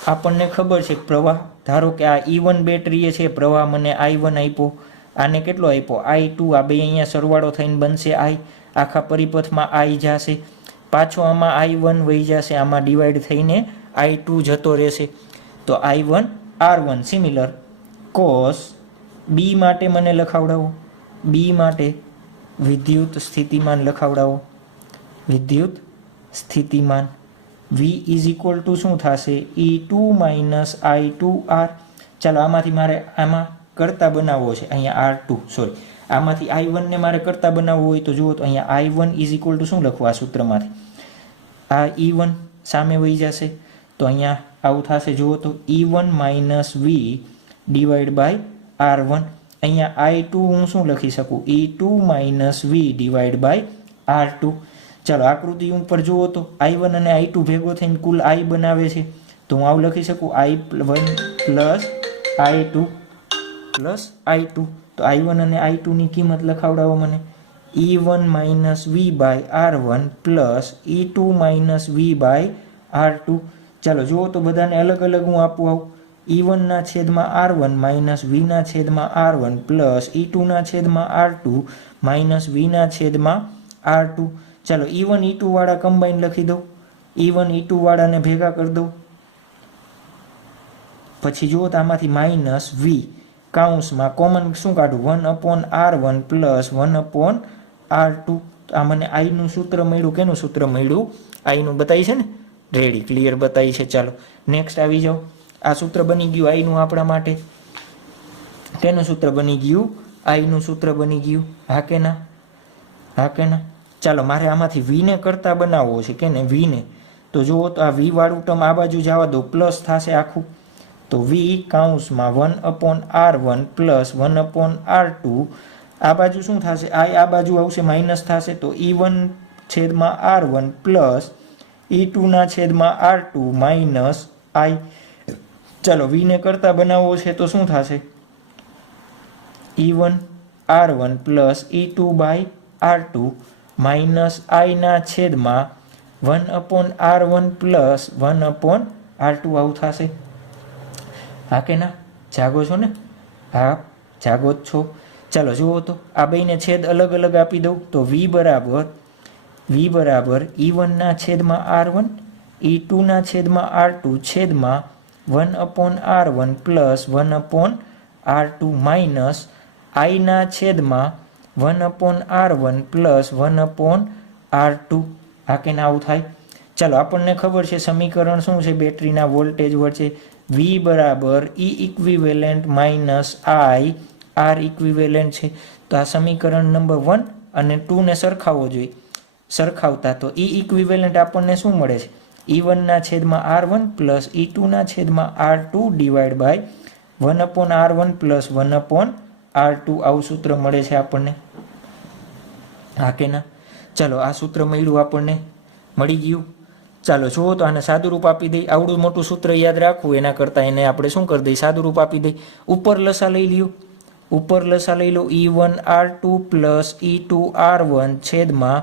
આપણને ખબર છે પ્રવાહ, ધારો કે આ E1 બેટરીએ છે, પ્રવાહ મને I1 આપ્યો, આને કેટલો આપ્યો? I2. આ બે અહીંયા સરવાળો થઈને બનશે I. આખા પરિપથમાં I જશે, પાછો આમાં I1 વહી જશે, આમાં ડિવાઈડ થઈને I2 જતો રહેશે. તો I1 R1. સિમિલર કોષ B માટે મને લખાવડાવો. B માટે વિદ્યુત સ્થિતિમાન લખાવડાવો. વિદ્યુત સ્થિતિમાન V ઇઝ ઇક્વલ ટુ શું થશે? E2 minus I2R. ચાલો આમાંથી મારે આમાં કરતા બનાવવો છે. અહીંયા R2, સોરી આમાંથી I1 ને મારે કરતા બનાવવું હોય તો જુઓ તો અહીંયા I1 ઇઝ ઇક્વલ ટુ શું લખવું આ સૂત્રમાંથી, આ E1 સામે વહી જશે તો અહીંયા આવું થશે, જુઓ તો E1 minus V divide by R1. અહીંયા I2 હું શું લખી શકું, E2 minus V divide by R2. ચાલો આકૃતિ ઉપર જુઓ તો I1 અને I2 ભેગો થઈને કુલ I બનાવે છે, તો હું આવું લખી શકું I1 plus I2 plus I2. તો I1 અને I2 ની કિંમત લખાવડાવો મને, E1 minus V by R1 plus E2 minus V by R2. ચાલો જુઓ તો બધાને અલગ અલગ હું આપું આવું, E1 ના છેદમાં R1 માઇનસ વી ના છેદમાં R1 પ્લસ E2 ના છેદમાં R2 માઇનસ વી ના છેદમાં R2. ચાલો E1 E2 વાળા કમ્બાઈન લખી દઉં, E1 E2 વાળાને ભેગા કરી દઉં. પછી જુઓ તો આમાંથી માઇનસ વી કાઉન્સમાં કોમન શું કાઢું, 1/R1 પ્લસ 1/R2. આ મને આઈનું સૂત્ર મળ્યું, કેનું સૂત્ર મળ્યું, આઈનું બતાવી છે ને, રેડી ક્લિયર બતાવી છે. ચાલો નેક્સ્ટ આવી જાઓ, આ સૂત્ર બની ગયું આઈનું આપણા માટે, કેનું સૂત્ર બની ગયું, આઈનું સૂત્ર બની ગયું, હા કે ના, હા કે ના. ચાલો મારે આમાંથી વીને કરતા બનાવવો છે, કે ને વીને, તો જુઓ તો આ વી વાળું ટર્મ આ બાજુ જવા દો, પ્લસ થશે આખું, તો વી કાઉન્સમાં 1/R1 પ્લસ 1/R2. આ બાજુ શું થશે, આ બાજુ આવશે માઇનસ થશે, તો E1 છેદમાં R1 પ્લસ E2 ના છેદમાં R2 માઇનસ I. ચાલો વીને કરતા બનાવવો છે તો શું થશે, E1 R1 plus E2 by R2 minus I ના છેદમાં 1/R1 પ્લસ 1/R2 આવું થશે. હા કે ના, જાગો છો ને, હા જાગો જ છો. ચાલો જુઓ તો આ બેને છેદ અલગ અલગ આપી દઉં, તો V બરાબર E1 ના છેદમાં R1 E2 ના છેદમાં R2 છેદમાં 1/R1 plus 1/R2 minus I ના છેદમાં 1/R1 પ્લસ 1/R2. હા કે ના આવું થાય. ચાલો આપણને ખબર છે સમીકરણ શું છે બેટરીના વોલ્ટેજ વચ્ચે, V બરાબર E equivalent minus I R equivalent છે. તો આ સમીકરણ નંબર 1 અને 2 ને સરખાવવો જોઈએ, સરખાવતા તો E ઇક્વિવેલેન્ટ આપણને શું મળે છે, E1 ના છેદમાં R1 પ્લસ E2 ના છેદમાં R2 divide by 1/R1 plus 1/R2 આવું સૂત્ર મળે છે આપણને, હા કે ના. ચાલો આ સૂત્ર મળ્યું આપણને, મળી ગયું. ચાલો જુઓ તો આને સાદુરૂપ આપી દઈ, આવડું મોટું સૂત્ર યાદ રાખવું એના કરતાં એને આપણે શું કરી દઈએ, સાદુરૂપ આપી દઈ. ઉપર લસા લઈ લ્યો, ઉપર લસા લઈ લો, E1 R2 plus E2 R1 છેદમાં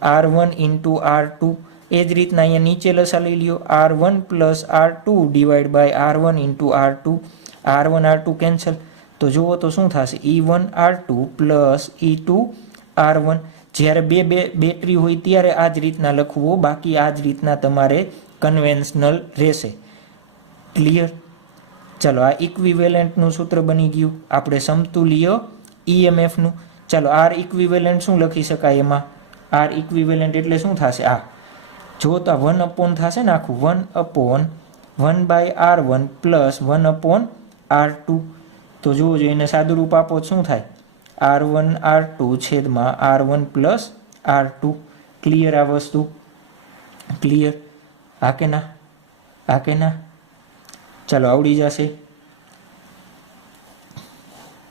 R1 ઇન્ટુ R2. એ જ રીતના અહીંયા નીચે લસા લઈ લ્યો, R1 plus R2 divide by R1 into R2. R1 R2 cancel, તો જુઓ તો શું થશે, E1 R2 plus E2 R1. જ્યારે બે બેટરી હોય ત્યારે આ જ રીતના લખવું, બાકી આ જ રીતના તમારે કન્વેન્શનલ રહેશે. ક્લિયર. ચાલો આ ઇક્વિવેલેન્ટનું સૂત્ર બની ગયું, આપણે સમતુલ્ય EMFનું. ચાલો R ઇક્વિવેલેન્ટ શું લખી શકાય એમાં, R ઇક્વિવેલેન્ટ એટલે શું થશે, આ જો તો 1/ થશે ને આખું, 1/1/R1 પ્લસ 1/R2. તો જોવો એને સાદુરૂપ આપો શું થાય, R1 R2 છેદમાં R1 પ્લસ R2. ક્લિયર આ વસ્તુ, ક્લિયર, હા કે ના, હા કે ના. ચાલો આવડી જશે.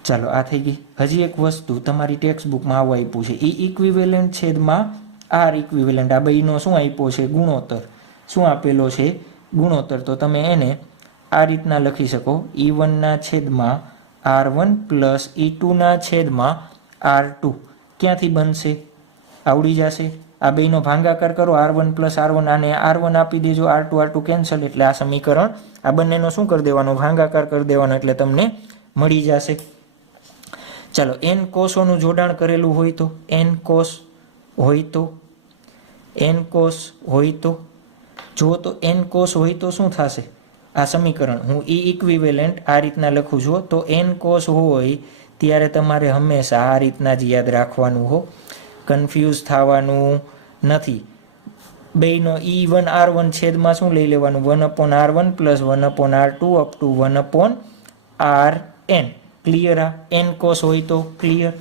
ચાલો આ થઈ ગઈ. હજી એક વસ્તુ તમારી ટેક્સ્ટ બુકમાં આવું આપ્યું છે, E ઇક્વિવેલેન્ટ છેદમાં R ઇક્વિવેલેન્ટ, આ બેયનો શું આપ્યો છે, ગુણોત્તર. શું આપેલો છે, ગુણોત્તર. તો તમે એને આ રીતના લખી શકો, E1 ના છેદમાં R1 પ્લસ E2 ના છેદમાં R2. ક્યાંથી બનશે, આવડી જશે. આ બેયનો ભાગાકાર કરો, R1 પ્લસ R1, આને R1 આપી દેજો, R2 R2 કેન્સલ, એટલે આ સમીકરણ આ બંનેનો શું કરી દેવાનો, ભાગાકાર કરી દેવાનો, એટલે તમને મળી જશે. ચાલો n કોષોનું જોડાણ કરેલું હોય તો, n કોષ હોય તો, n કોષ હોય તો, જો તો n કોષ હોય તો શું થશે, આ સમીકરણ હું E ઇક્વિવેલેન્ટ આ રીતના લખું છું, તો n કોષ હોય ત્યારે તમારે હંમેશા આ રીતના જ યાદ રાખવાનું હો, કન્ફ્યુઝ થવાનું નથી. બેયનો E1 R1 છેદમાં શું લઈ લેવાનું, 1/R1 plus 1/R2 up to 1/Rn. Clear. આ n કોષ હોય તો ક્લિયર.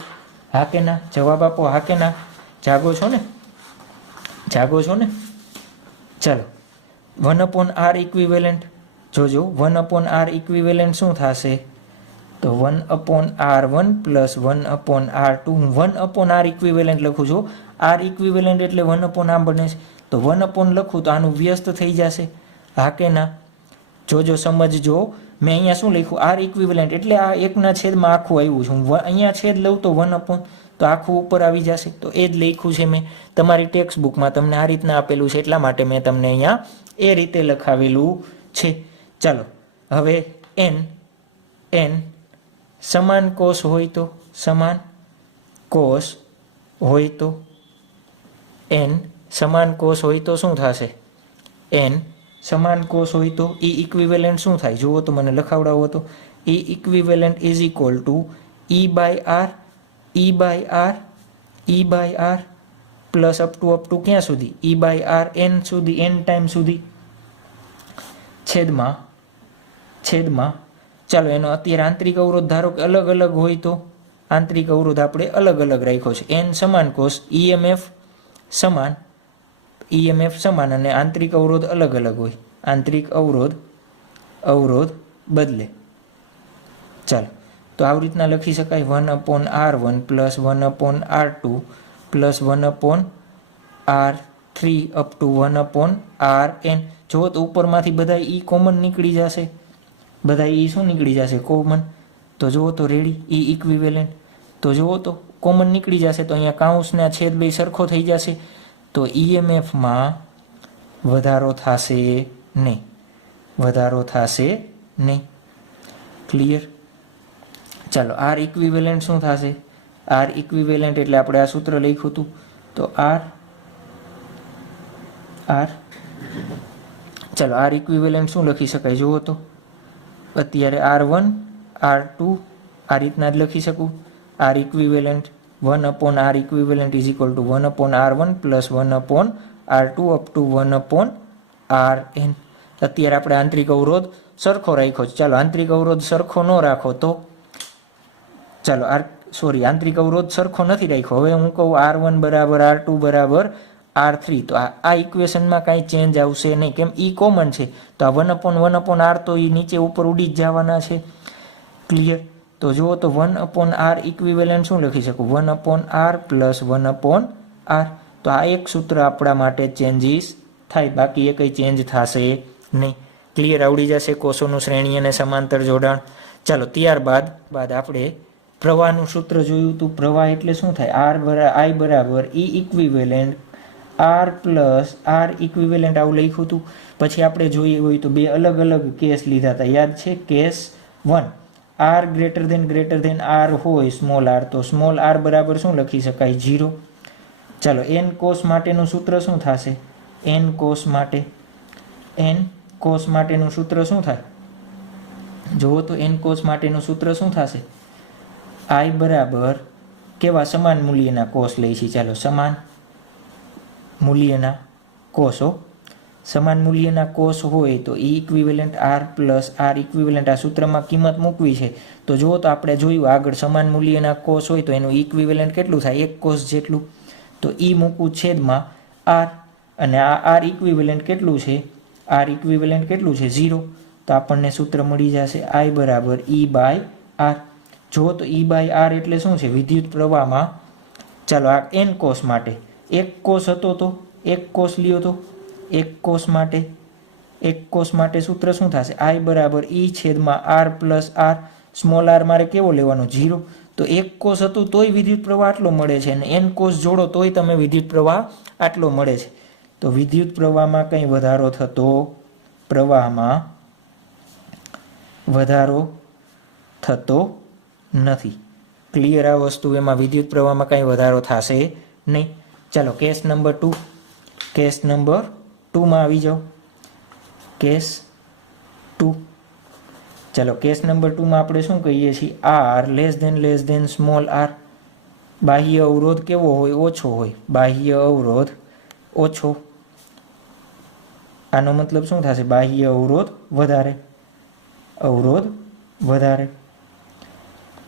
હા કે ના? જવાબ આપો, હા કે ના? જાગો છો ને? જાગો છો ને? ચાલો, 1/r ઇક્વિવેલન્ટ જોજો. 1/r ઇક્વિવેલન્ટ શું થશે? તો 1/r1 પ્લસ 1/r2. હું 1/r ઇક્વિવેલન્ટ લખું છું. r ઇક્વિવેલન્ટ એટલે 1/r બને છે. તો 1/ લખું તો આનું વ્યસ્ત થઈ જશે. હા કે ના? જોજો, સમજજો. મેં અહીંયા શું લખ્યું? r ઇક્વિવેલન્ટ એટલે આ એકના છેદમાં આખું આવ્યું છે. હું અહીંયા છેદ લઉં તો 1/ તો આખું ઉપર આવી જશે. તો એ જ લખ્યું છે મેં. તમારી ટેક્સ્ટ બુકમાં તમને આ રીતના આપેલું છે, એટલા માટે મેં તમને અહીંયા એ રીતે લખાવેલું છે. ચાલો, હવે n સમાન કોષ હોય તો, સમાન કોષ હોય તો, n સમાન કોષ હોય તો શું થશે? n સમાન કોષ હોય તો E ઇક્વિવેલન્ટ શું થાય? જુઓ તો, મને લખાવડાવો તો. E equivalent is equal to E by r plus up to ક્યાં સુધી? E બાય r n સુધી, n ટાઈમ સુધી, છેદમાં ચાલો, એનો અત્યારે આંતરિક અવરોધ ધારો કે અલગ અલગ હોય તો આંતરિક અવરોધ આપણે અલગ અલગ રાખ્યો છે. n સમાન કોષ, EMF સમાન અને આંતરિક અવરોધ અલગ અલગ હોય. આંતરિક અવરોધ બદલે. ચાલો, તો આવી રીતના લખી શકાય 1/r1 plus 1/r2 plus 1/r3 up to 1/rn. જો તો ઉપરમાંથી બધા E કોમન નીકળી જશે. બધા E શું નીકળી જશે? કોમન. તો જુઓ તો, રેડી. E ઇક્વિવેલન્ટ તો જુઓ તો કોમન નીકળી જશે. તો અહીંયા કાઉન્સના છેદ બે સરખો થઈ જશે. તો EMFમાં વધારો થશે નહીં. ક્લિયર? ચાલો, R ઇક્વિવેલન્ટ શું થશે? R ઇક્વિવેલન્ટ એટલે આપણે આ સૂત્ર લખ્યું હતું. તો R ચાલો, R ઇક્વિવેલન્ટ શું લખી શકાય? જુઓ તો, અત્યારે R1 R2 આ રીતના જ લખી શકું. R equivalent 1/r equivalent is equal two 1/r1 plus 1/r2 up to 1/rn. અત્યારે આપણે આંતરિક અવરોધ સરખો રાખ્યો છે. ચાલો, આંતરિક અવરોધ સરખો ન રાખો તો ચાલો, આંતરિક અવરોધ સરખો નથી રાખ્યો. હવે હું કહું R1 બરાબર R2 બરાબર R3, તો આ ઇક્વેશનમાં કાંઈ ચેન્જ આવશે નહીં. કેમ? E કોમન છે. તો આ 1/1/r તો એ નીચે ઉપર ઉડી જ જવાના છે. ક્લિયર? તો જુઓ તો 1/r ઇક્વિવેલન્ટ શું લખી શકું? 1/r plus 1/r. તો આ એક સૂત્ર આપણા માટે ચેન્જીસ થાય, બાકી એ કંઈ ચેન્જ થશે નહીં. ક્લિયર? આવડી જશે કોષોનું શ્રેણી અને સમાંતર જોડાણ. ચાલો, ત્યારબાદ આપણે પ્રવાહનું સૂત્ર જોયું હતું. પ્રવાહ એટલે શું થાય? I બરાબર E equivalent R plus R equivalent આવું લખ્યું હતું. પછી આપણે જોઈએ હોય તો બે અલગ અલગ કેસ લીધા હતા. યાદ છે? Case 1, R greater than R હોય, સ્મોલ r, તો સ્મોલ r બરાબર શું લખી શકાય? 0. ચાલો, n કોષ માટેનું સૂત્ર શું થશે? n કોષ માટેનું સૂત્ર શું થાય? જુઓ તો, n કોષ માટેનું સૂત્ર શું થશે? I બરાબર કેવા સમાન મૂલ્યના કોષ લઈ છે? ચાલો, સમાન મૂલ્યના કોષો. સમાન મૂલ્યના કોષ હોય તો E equivalent R plus R equivalent આ સૂત્રમાં કિંમત મૂકવી છે. તો જુઓ તો, આપણે જોયું આગળ સમાન મૂલ્યના કોષ હોય તો એનું ઇક્વિવેલન્ટ કેટલું થાય? એક કોષ જેટલું. તો E મૂકવું છેદમાં R, અને આ R ઇક્વિવેલન્ટ કેટલું છે? R ઇક્વિવેલન્ટ કેટલું છે? 0. તો આપણને સૂત્ર મળી જશે I બરાબર E બાય R. જુઓ તો, E બાય R એટલે શું છે? વિદ્યુત પ્રવાહમાં. ચાલો, આ n કોષ માટે એક કોષ હતો તો એક કોષ લ્યો તો એક કોષ માટે સૂત્ર શું થશે? I બરાબર E છેદમાં R plus R. Small r મારે કેવો લેવાનો? 0. તો એક કોષ હતું તોય વિદ્યુત પ્રવાહ આટલો મળે છે, અને n કોષ જોડો તોય તમે વિદ્યુત પ્રવાહ આટલો મળે છે. તો વિદ્યુત પ્રવાહમાં કંઈ વધારો થતો નથી. ક્લિયર? આ વસ્તુ એમાં વિદ્યુત પ્રવાહમાં કંઈ વધારો થશે નહીં. ચાલો, કેસ નંબર 2માં આવી જાઓ. કેસ 2. ચાલો, કેસ નંબર 2માં આપણે શું કહીએ છીએ? R less than small r. બાહ્ય અવરોધ કેવો હોય? ઓછો હોય. બાહ્ય અવરોધ ઓછો. આનો મતલબ શું થશે? બાહ્ય અવરોધ વધારે.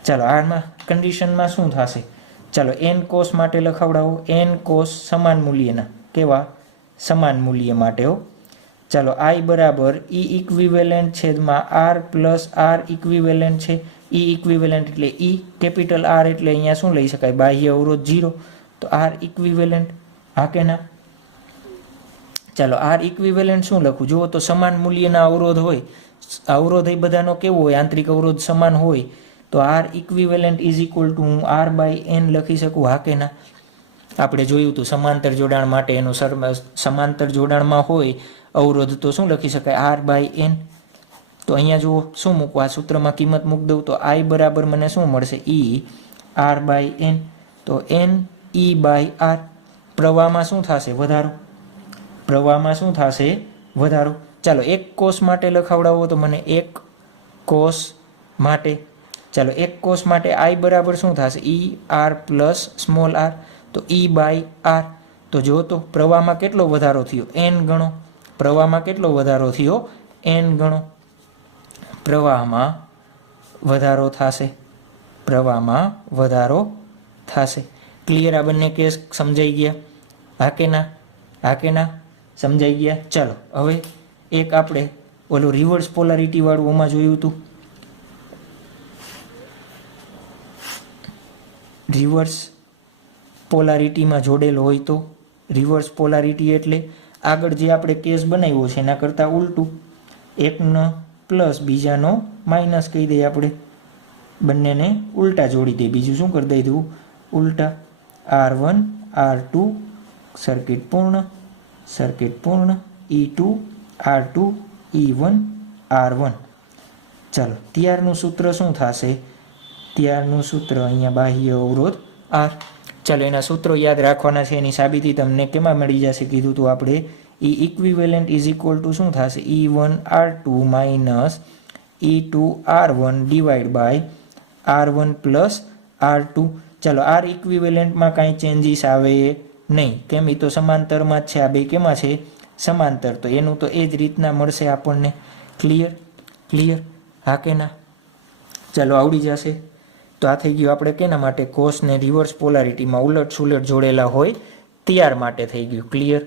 ચાલો, આમાં કન્ડિશનમાં શું થશે? ચાલો એન કોષ માટે લખાવડાવો. એન કોષ સમાન મૂલ્યના, કેવા? સમાન મૂલ્ય માટે હો. ચાલો આઈ બરાબર ઈ ઇક્વિવેલન્ટ છેદમાં આર પ્લસ આર ઇક્વિવેલન્ટ છે. ઈ ઇક્વિવેલન્ટ એટલે ઈ, કેપિટલ આર એટલે અહીંયા શું લઈ શકાય? બાહ્ય અવરોધ 0. તો આર ઇક્વિવેલન્ટ, હા કે ના? ચાલો આર ઇક્વિવેલન્ટ શું લખું? જુઓ તો સમાન મૂલ્યના અવરોધ હોય, અવરોધ એ બધાનો કેવો હોય? આંતરિક અવરોધ સમાન હોય. તો R equivalent is equal to હું આર બાય એન લખી શકું, હા કે ના? આપણે જોયું હતું સમાંતર જોડાણ માટે એનું સમાંતર જોડાણમાં હોય અવરોધ તો શું લખી શકાય? R by N. તો અહીંયા જુઓ શું મૂકવા? સૂત્રમાં કિંમત મૂકી દઉં તો આઈ બરાબર મને શું મળશે? E R by N. તો એન ઈ બાય આર. પ્રવાહમાં શું થશે? વધારો. પ્રવાહમાં શું થશે? વધારો. ચાલો એક કોષ માટે લખાવડાવો તો મને એક કોષ માટે. ચાલો એક કોષ માટે આઈ બરાબર શું થશે? E R plus small r. તો ઈ બાય આર. તો જો તો પ્રવાહમાં કેટલો વધારો થયો? એન ગણો. પ્રવાહમાં કેટલો વધારો થયો? એન ગણો. પ્રવાહમાં વધારો થશે. પ્રવાહમાં વધારો થશે. ક્લિયર? આ બંને કેસ સમજાઈ ગયા? હા કે ના? હા કે ના? સમજાઈ ગયા? ચાલો હવે એક આપણે ઓલું રિવર્સ પોલારિટી વાળું ઓમાં જોયું હતું. રિવર્સ પોલારિટીમાં જોડેલો હોય તો રિવર્સ પોલારિટી એટલે આગળ જે આપણે કેસ બનાવ્યો છે એના કરતાં ઉલટું. એકનો પ્લસ બીજાનો માઇનસ કહી દઈએ આપણે. બંનેને ઉલટા જોડી દઈએ. બીજું શું કરી દઈશું? ઉલટા. R1 R2 સર્કિટ પૂર્ણ. સર્કિટ પૂર્ણ. E2 R2 E1 R1. ચાલો ત્યારનું સૂત્ર શું થશે? ત્યારનું સૂત્ર અહીંયા બાહ્ય અવરોધ R. ચાલો એના સૂત્રો યાદ રાખવાના છે. એની સાબિતી તમને કેમાં મળી જશે? કીધું હતું આપણે. ઈ ઇક્વિવેલન્ટ ઇઝ ઇક્વલ ટુ શું થશે? E1 R2 minus E2 R1 divide by R1 plus R2. ચાલો આર ઇક્વિવેલન્ટમાં કાંઈ ચેન્જીસ આવે નહીં. કેમ? એ તો સમાંતરમાં જ છે. આ બે કેમાં છે? સમાંતર. તો એનું તો એ જ રીતના મળશે આપણને. ક્લિયર? ક્લિયર? હા કે ના? ચાલો આવડી જશે. તો આ થઈ ગયું આપણે કેના માટે? કોષને રિવર્સ પોલારિટીમાં ઉલટ સુલટ જોડેલા હોય ત્યાર માટે થઈ ગયું. ક્લિયર?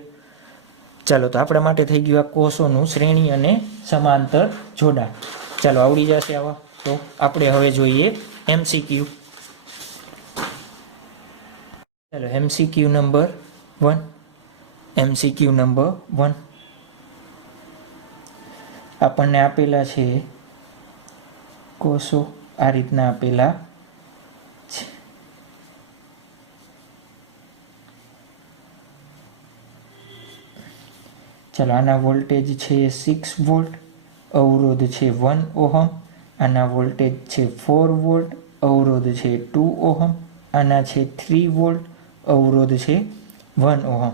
ચાલો તો આપણા માટે થઈ ગયું આ કોષોનું શ્રેણી અને સમાંતર જોડાણ. ચાલો આવડી જશે આવા. તો આપણે હવે જોઈએ MCQ. ચાલો MCQ નંબર 1. MCQ નંબર 1 આપણને આપેલા છે કોષો આ રીતના આપેલા છે. ચાલો આના વોલ્ટેજ છે 6 વોલ્ટ, અવરોધ છે 1 ઓહમ. આના વોલ્ટેજ છે 4 વોલ્ટ, અવરોધ છે 2 ઓહમ. આના છે 3 વોલ્ટ, અવરોધ છે 1 ઓહમ.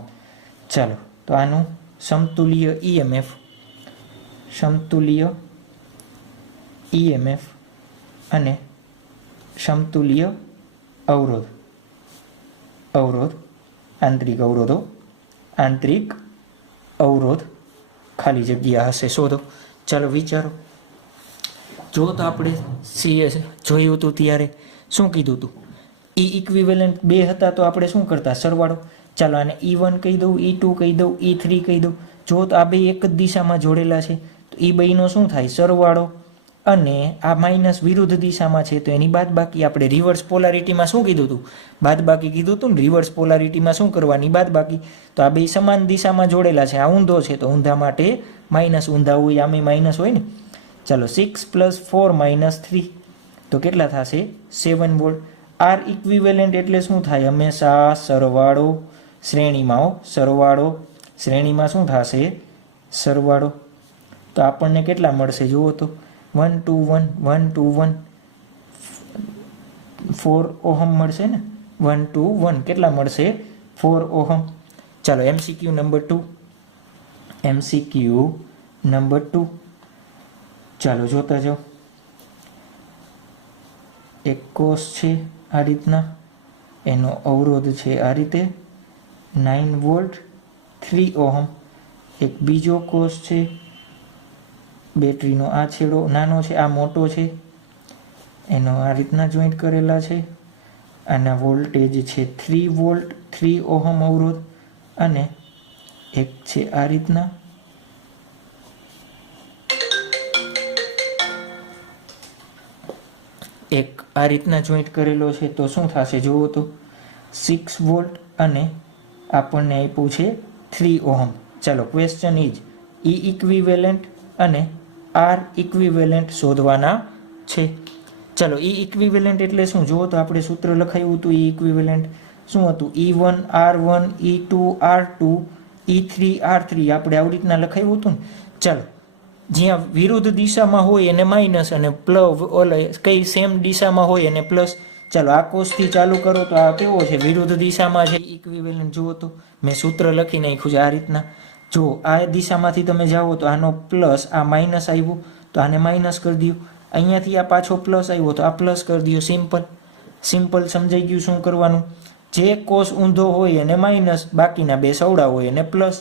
ચાલો તો આનું સમતુલ્ય EMF, સમતુલ્ય EMF અને સમતુલ્ય અવરોધ, અવરોધ આંતરિક અવરોધો, આંતરિક અવરોધ ખાલી જગ્યા હશે શોધો. ચાલો વિચારો. જો તો આપણે CS જોયું હતું ત્યારે શું કીધું હતું? ઈ ઇક્વિવેલન્ટ બે હતા તો આપણે શું કરતા? સરવાળો. ચાલો આને E1 કહી દઉં, E2 કહી દઉં, E3 કહી દઉં. જો તો આ બે એક જ દિશામાં જોડેલા છે તો એ બેનો શું થાય? સરવાળો. અને આ માઇનસ વિરુદ્ધ દિશામાં છે તો એની બાદબાકી. આપણે રિવર્સ પોલારિટીમાં શું કીધું હતું? બાદબાકી કીધું હતું ને. રિવર્સ પોલારિટીમાં શું કરવાની? બાદબાકી. તો આ બે સમાન દિશામાં જોડેલા છે. આ ઊંધો છે તો ઊંધા માટે માઇનસ. ઊંધા હોય આમે માઇનસ હોય ને. ચાલો 6 + 4 - 3 તો કેટલા થશે? 7 વોલ્ટ. આર ઇક્વિવેલન્ટ એટલે શું થાય? હંમેશા સરવાળો. શ્રેણીમાં સરવાળો. શ્રેણીમાં શું થશે? સરવાળો. તો આપણને કેટલા મળશે? જુઓ તો 1 2 1 1 2 1 4 ઓહમ મળશે ને. 1 2 1 કેટલા મળશે? 4 ઓહમ. ચાલો MCQ નંબર 2. MCQ નંબર 2 ચાલો જોતા જાઓ. એક કોષ છે આ રીતના, એનો અવરોધ છે આ રીતે 9 વોલ્ટ 3 ઓહમ. એક બીજો કોષ છે, બેટરીનો આ છેડો નાનો છે, આ મોટો છે, એનો આ રીતના જોઈન્ટ કરેલા છે. આના વોલ્ટેજ છે 3 વોલ્ટ 3 ઓહમ અવરોધ અને એક છે આ રીતના એક આ રીતના જોઈન્ટ કરેલો છે તો શું થશે જુઓ તો 6 વોલ્ટ અને આપણને આપ્યું છે 3 ઓહમ. ચાલો ક્વેશ્ચન ઇઝ ઈ ઇક્વિવેલન્ટ અને આર ઇક્વિવેલન્ટ શોધવાના છે. ચાલો ઈ ઇક્વિવેલન્ટ એટલે શું જુઓ તો આપણે સૂત્ર લખાયું હતું ઈ ઇક્વિવેલન્ટ શું હતું E1 R1 E2 R2 E3 R3 આપણે આવી રીતના લખાયું હતું ને. ચાલો જ્યાં વિરુદ્ધ દિશામાં હોય એને માઇનસ અને પ્લસ ઓલે કઈ સેમ દિશામાં હોય એને પ્લસ. ચાલો આ કોસથી ચાલુ કરો તો આ કેવો છે વિરુદ્ધ દિશામાં છે ઇક્વિવેલન્ટ. જુઓ તો મેં સૂત્ર લખી નાખ્યું છે આ રીતના. જો આ દિશામાંથી તમે જાઓ તો આનો પ્લસ આ માઇનસ આવ્યું તો આને માઇનસ કરી દો. અહીંયાથી આ પાછો પ્લસ આવ્યો તો આ પ્લસ કરી દો. સિમ્પલ સમજાઈ ગયું શું કરવાનું. જે કોસ ઊંધો હોય એને માઇનસ બાકીના બે સવડા હોય એને પ્લસ.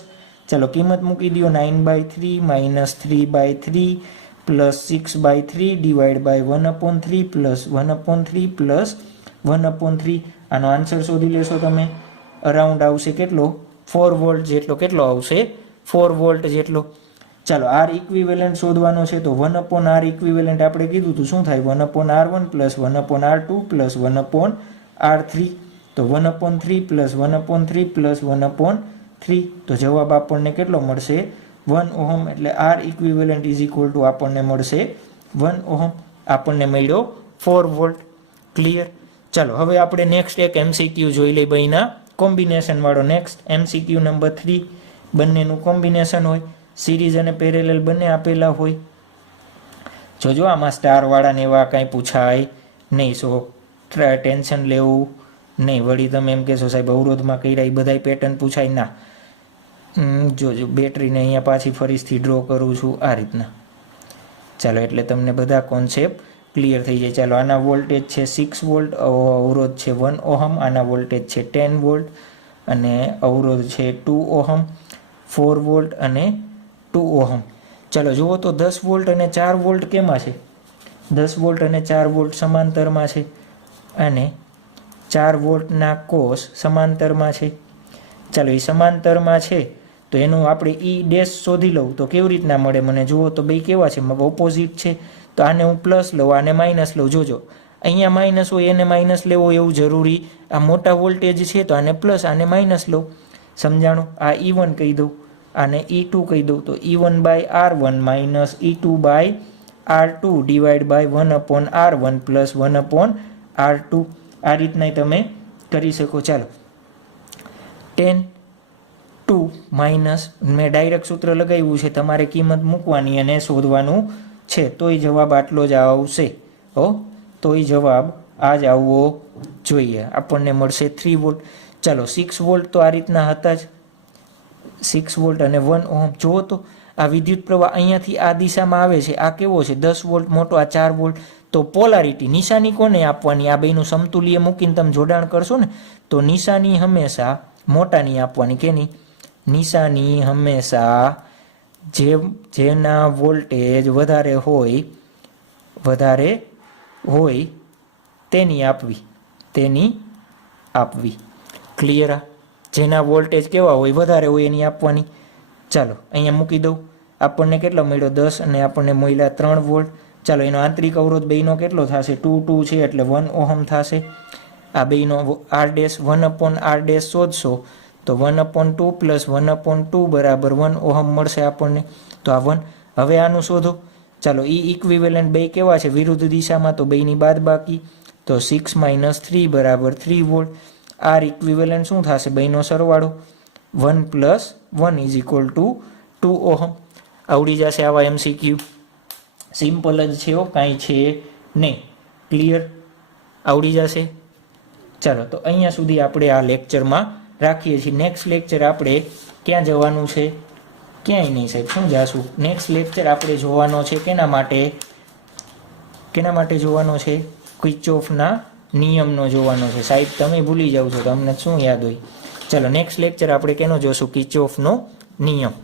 ચાલો કિંમત મૂકી દો 9/3 minus 3/3 plus 6/3 divide by 1/3 plus 1/3 plus 1/3. આનો આન્સર શોધી લેશો તમે. અરાઉન્ડ આવશે કેટલો 4 વોલ્ટ જેટલો. કેટલો આવશે 4 વોલ્ટ જેટલો. ચાલો આર ઇક્વિવેલન્ટ શોધવાનો છે તો 1/r ઇક્વિવેલન્ટ આપણે કીધું હતું શું થાય 1/r1 plus 1/r2 plus 1/r3 તો 1/3 પ્લસ 1/3 પ્લસ 1/3 તો જવાબ આપણને કેટલો મળશે 1 ઓહમ. એટલે R equivalent is equal to આપણને મળશે 1 ઓહમ. આપણને મળ્યો 4 વોલ્ટ. ક્લિયર. ચાલો હવે આપણે નેક્સ્ટ એક એમસીક્યુ જોઈ લઈ ભાઈના કોમ્બિનેશન વાળો. નેક્સ્ટ એમસીક્યુ નંબર 3 બંનેનું કોમ્બિનેશન હોય સિરીઝ અને પેરેલલ બંને આપેલા હોય. જોજો આમાં સ્ટાર વાળા ને એવા કાંઈ પૂછાય નહીં. સો ટેન્શન લેવું નહીં. વળી તમે એમ કહેશો સાહેબ અવરોધમાં કર્યા એ બધાય પેટર્ન પૂછાય ના. જોજો બેટરીને અહીંયા પાછી ફરીથી ડ્રો કરું છું આ રીતના. ચાલો એટલે તમને બધા કોન્સેપ્ટ ક્લિયર થઈ જાય. ચાલો આના વોલ્ટેજ છે 6 વોલ્ટ અવરોધ છે 1 ઓહમ. આના વોલ્ટેજ છે 10 વોલ્ટ અને અવરોધ છે 2 ઓહમ 4 વોલ્ટ અને 2 ઓહમ. ચાલો જુઓ તો 10 વોલ્ટ અને 4 વોલ્ટ કેમાં છે 10 વોલ્ટ અને 4 વોલ્ટ સમાંતરમાં છે અને 4 વોલ્ટના કોસ સમાંતરમાં છે. ચાલો એ સમાંતરમાં છે તો એનું આપણે ઈ ડેશ શોધી લઉં તો કેવી રીતના મળે મને. જુઓ તો બે કેવા છે ઓપોઝિટ છે તો આને હું પ્લસ લઉં આને માઇનસ લઉં. જોજો અહીંયા માઇનસ હોય એને માઇનસ લેવો એવું જરૂરી. આ મોટા વોલ્ટેજ છે તો આને પ્લસ આને માઇનસ લઉં. સમજાણું. આ E1 કહી દઉં આને E2 કહી દઉં તો E1/R1 minus E2/R2 divide by 1/R1 plus 1/R2. આ રીતના તમે કરી શકો. ચાલો 10 માઇનસ મેં ડાયરેક્ટ સૂત્ર લગાવ્યું છે તમારે કિંમત મૂકવાની અને શોધવાનું છે તોય જવાબ આટલો જ આવશે. તોય જવાબ આ જ આવવો જોઈએ. આપણને મળશે 3 વોલ્ટ. ચાલો 6 વોલ્ટ તો આ રીતના હતા જ 6 વોલ્ટ અને 1 ઓહમ. જુઓ તો આ વિદ્યુત પ્રવાહ અહીંયાથી આ દિશામાં આવે છે. આ કેવો છે 10 વોલ્ટ મોટો આ 4 વોલ્ટ. તો પોલારિટી નિશાની કોને આપવાની આ બેનું સમતુલ્ય મૂકીને તમે જોડાણ કરશો ને તો નિશાની હંમેશા મોટાની આપવાની. કેની નિશાની હંમેશા જેના વોલ્ટેજ વધારે હોય તેની આપવી. ક્લિયર. જેના વોલ્ટેજ કેવા હોય વધારે હોય એની આપવાની. ચાલો અહીંયા મૂકી દઉં. આપણને કેટલો મળ્યો 10 અને આપણને મળ્યા 3 વોલ્ટ. ચાલો એનો આંતરિક અવરોધ બેનો કેટલો થશે 2 છે એટલે 1 ઓહમ થશે. આ બેનો R ડેશ 1/R ડેશ શોધશો તો 1/2 પ્લસ 1/2 બરાબર 1 ઓહમ મળશે આપણને. તો આ 1. હવે આનું શોધો. ચાલો ઈ ઇક્વિવેલન્ટ બે કેવા છે વિરુદ્ધ દિશામાં તો બેની બાદબાકી તો 6 - 3 બરાબર 3 વોલ્ટ. આર ઇક્વિવેલન્ટ શું થશે બેનો સરવાળો 1 + 1 = 2 ઓહમ. આવડી જશે આવા એમસીક્યુ. સિમ્પલ જ છે કાંઈ છે નહીં. ક્લિયર. આવડી જશે. ચાલો તો અહીંયા સુધી આપણે આ લેક્ચરમાં રાખીએ છીએ. નેક્સ્ટ લેક્ચર આપણે ક્યાં જવાનું છે ક્યાંય નહીં સાહેબ શું જાશું. નેક્સ્ટ લેક્ચર આપણે જોવાનો છે કેના માટે જોવાનો છે કિર્ચોફના નિયમનો જોવાનો છે. સાહેબ તમે ભૂલી જાવ છો તમને શું યાદ હોય. ચાલો નેક્સ્ટ લેક્ચર આપણે કેનો જોશું કિર્ચોફનો નિયમ.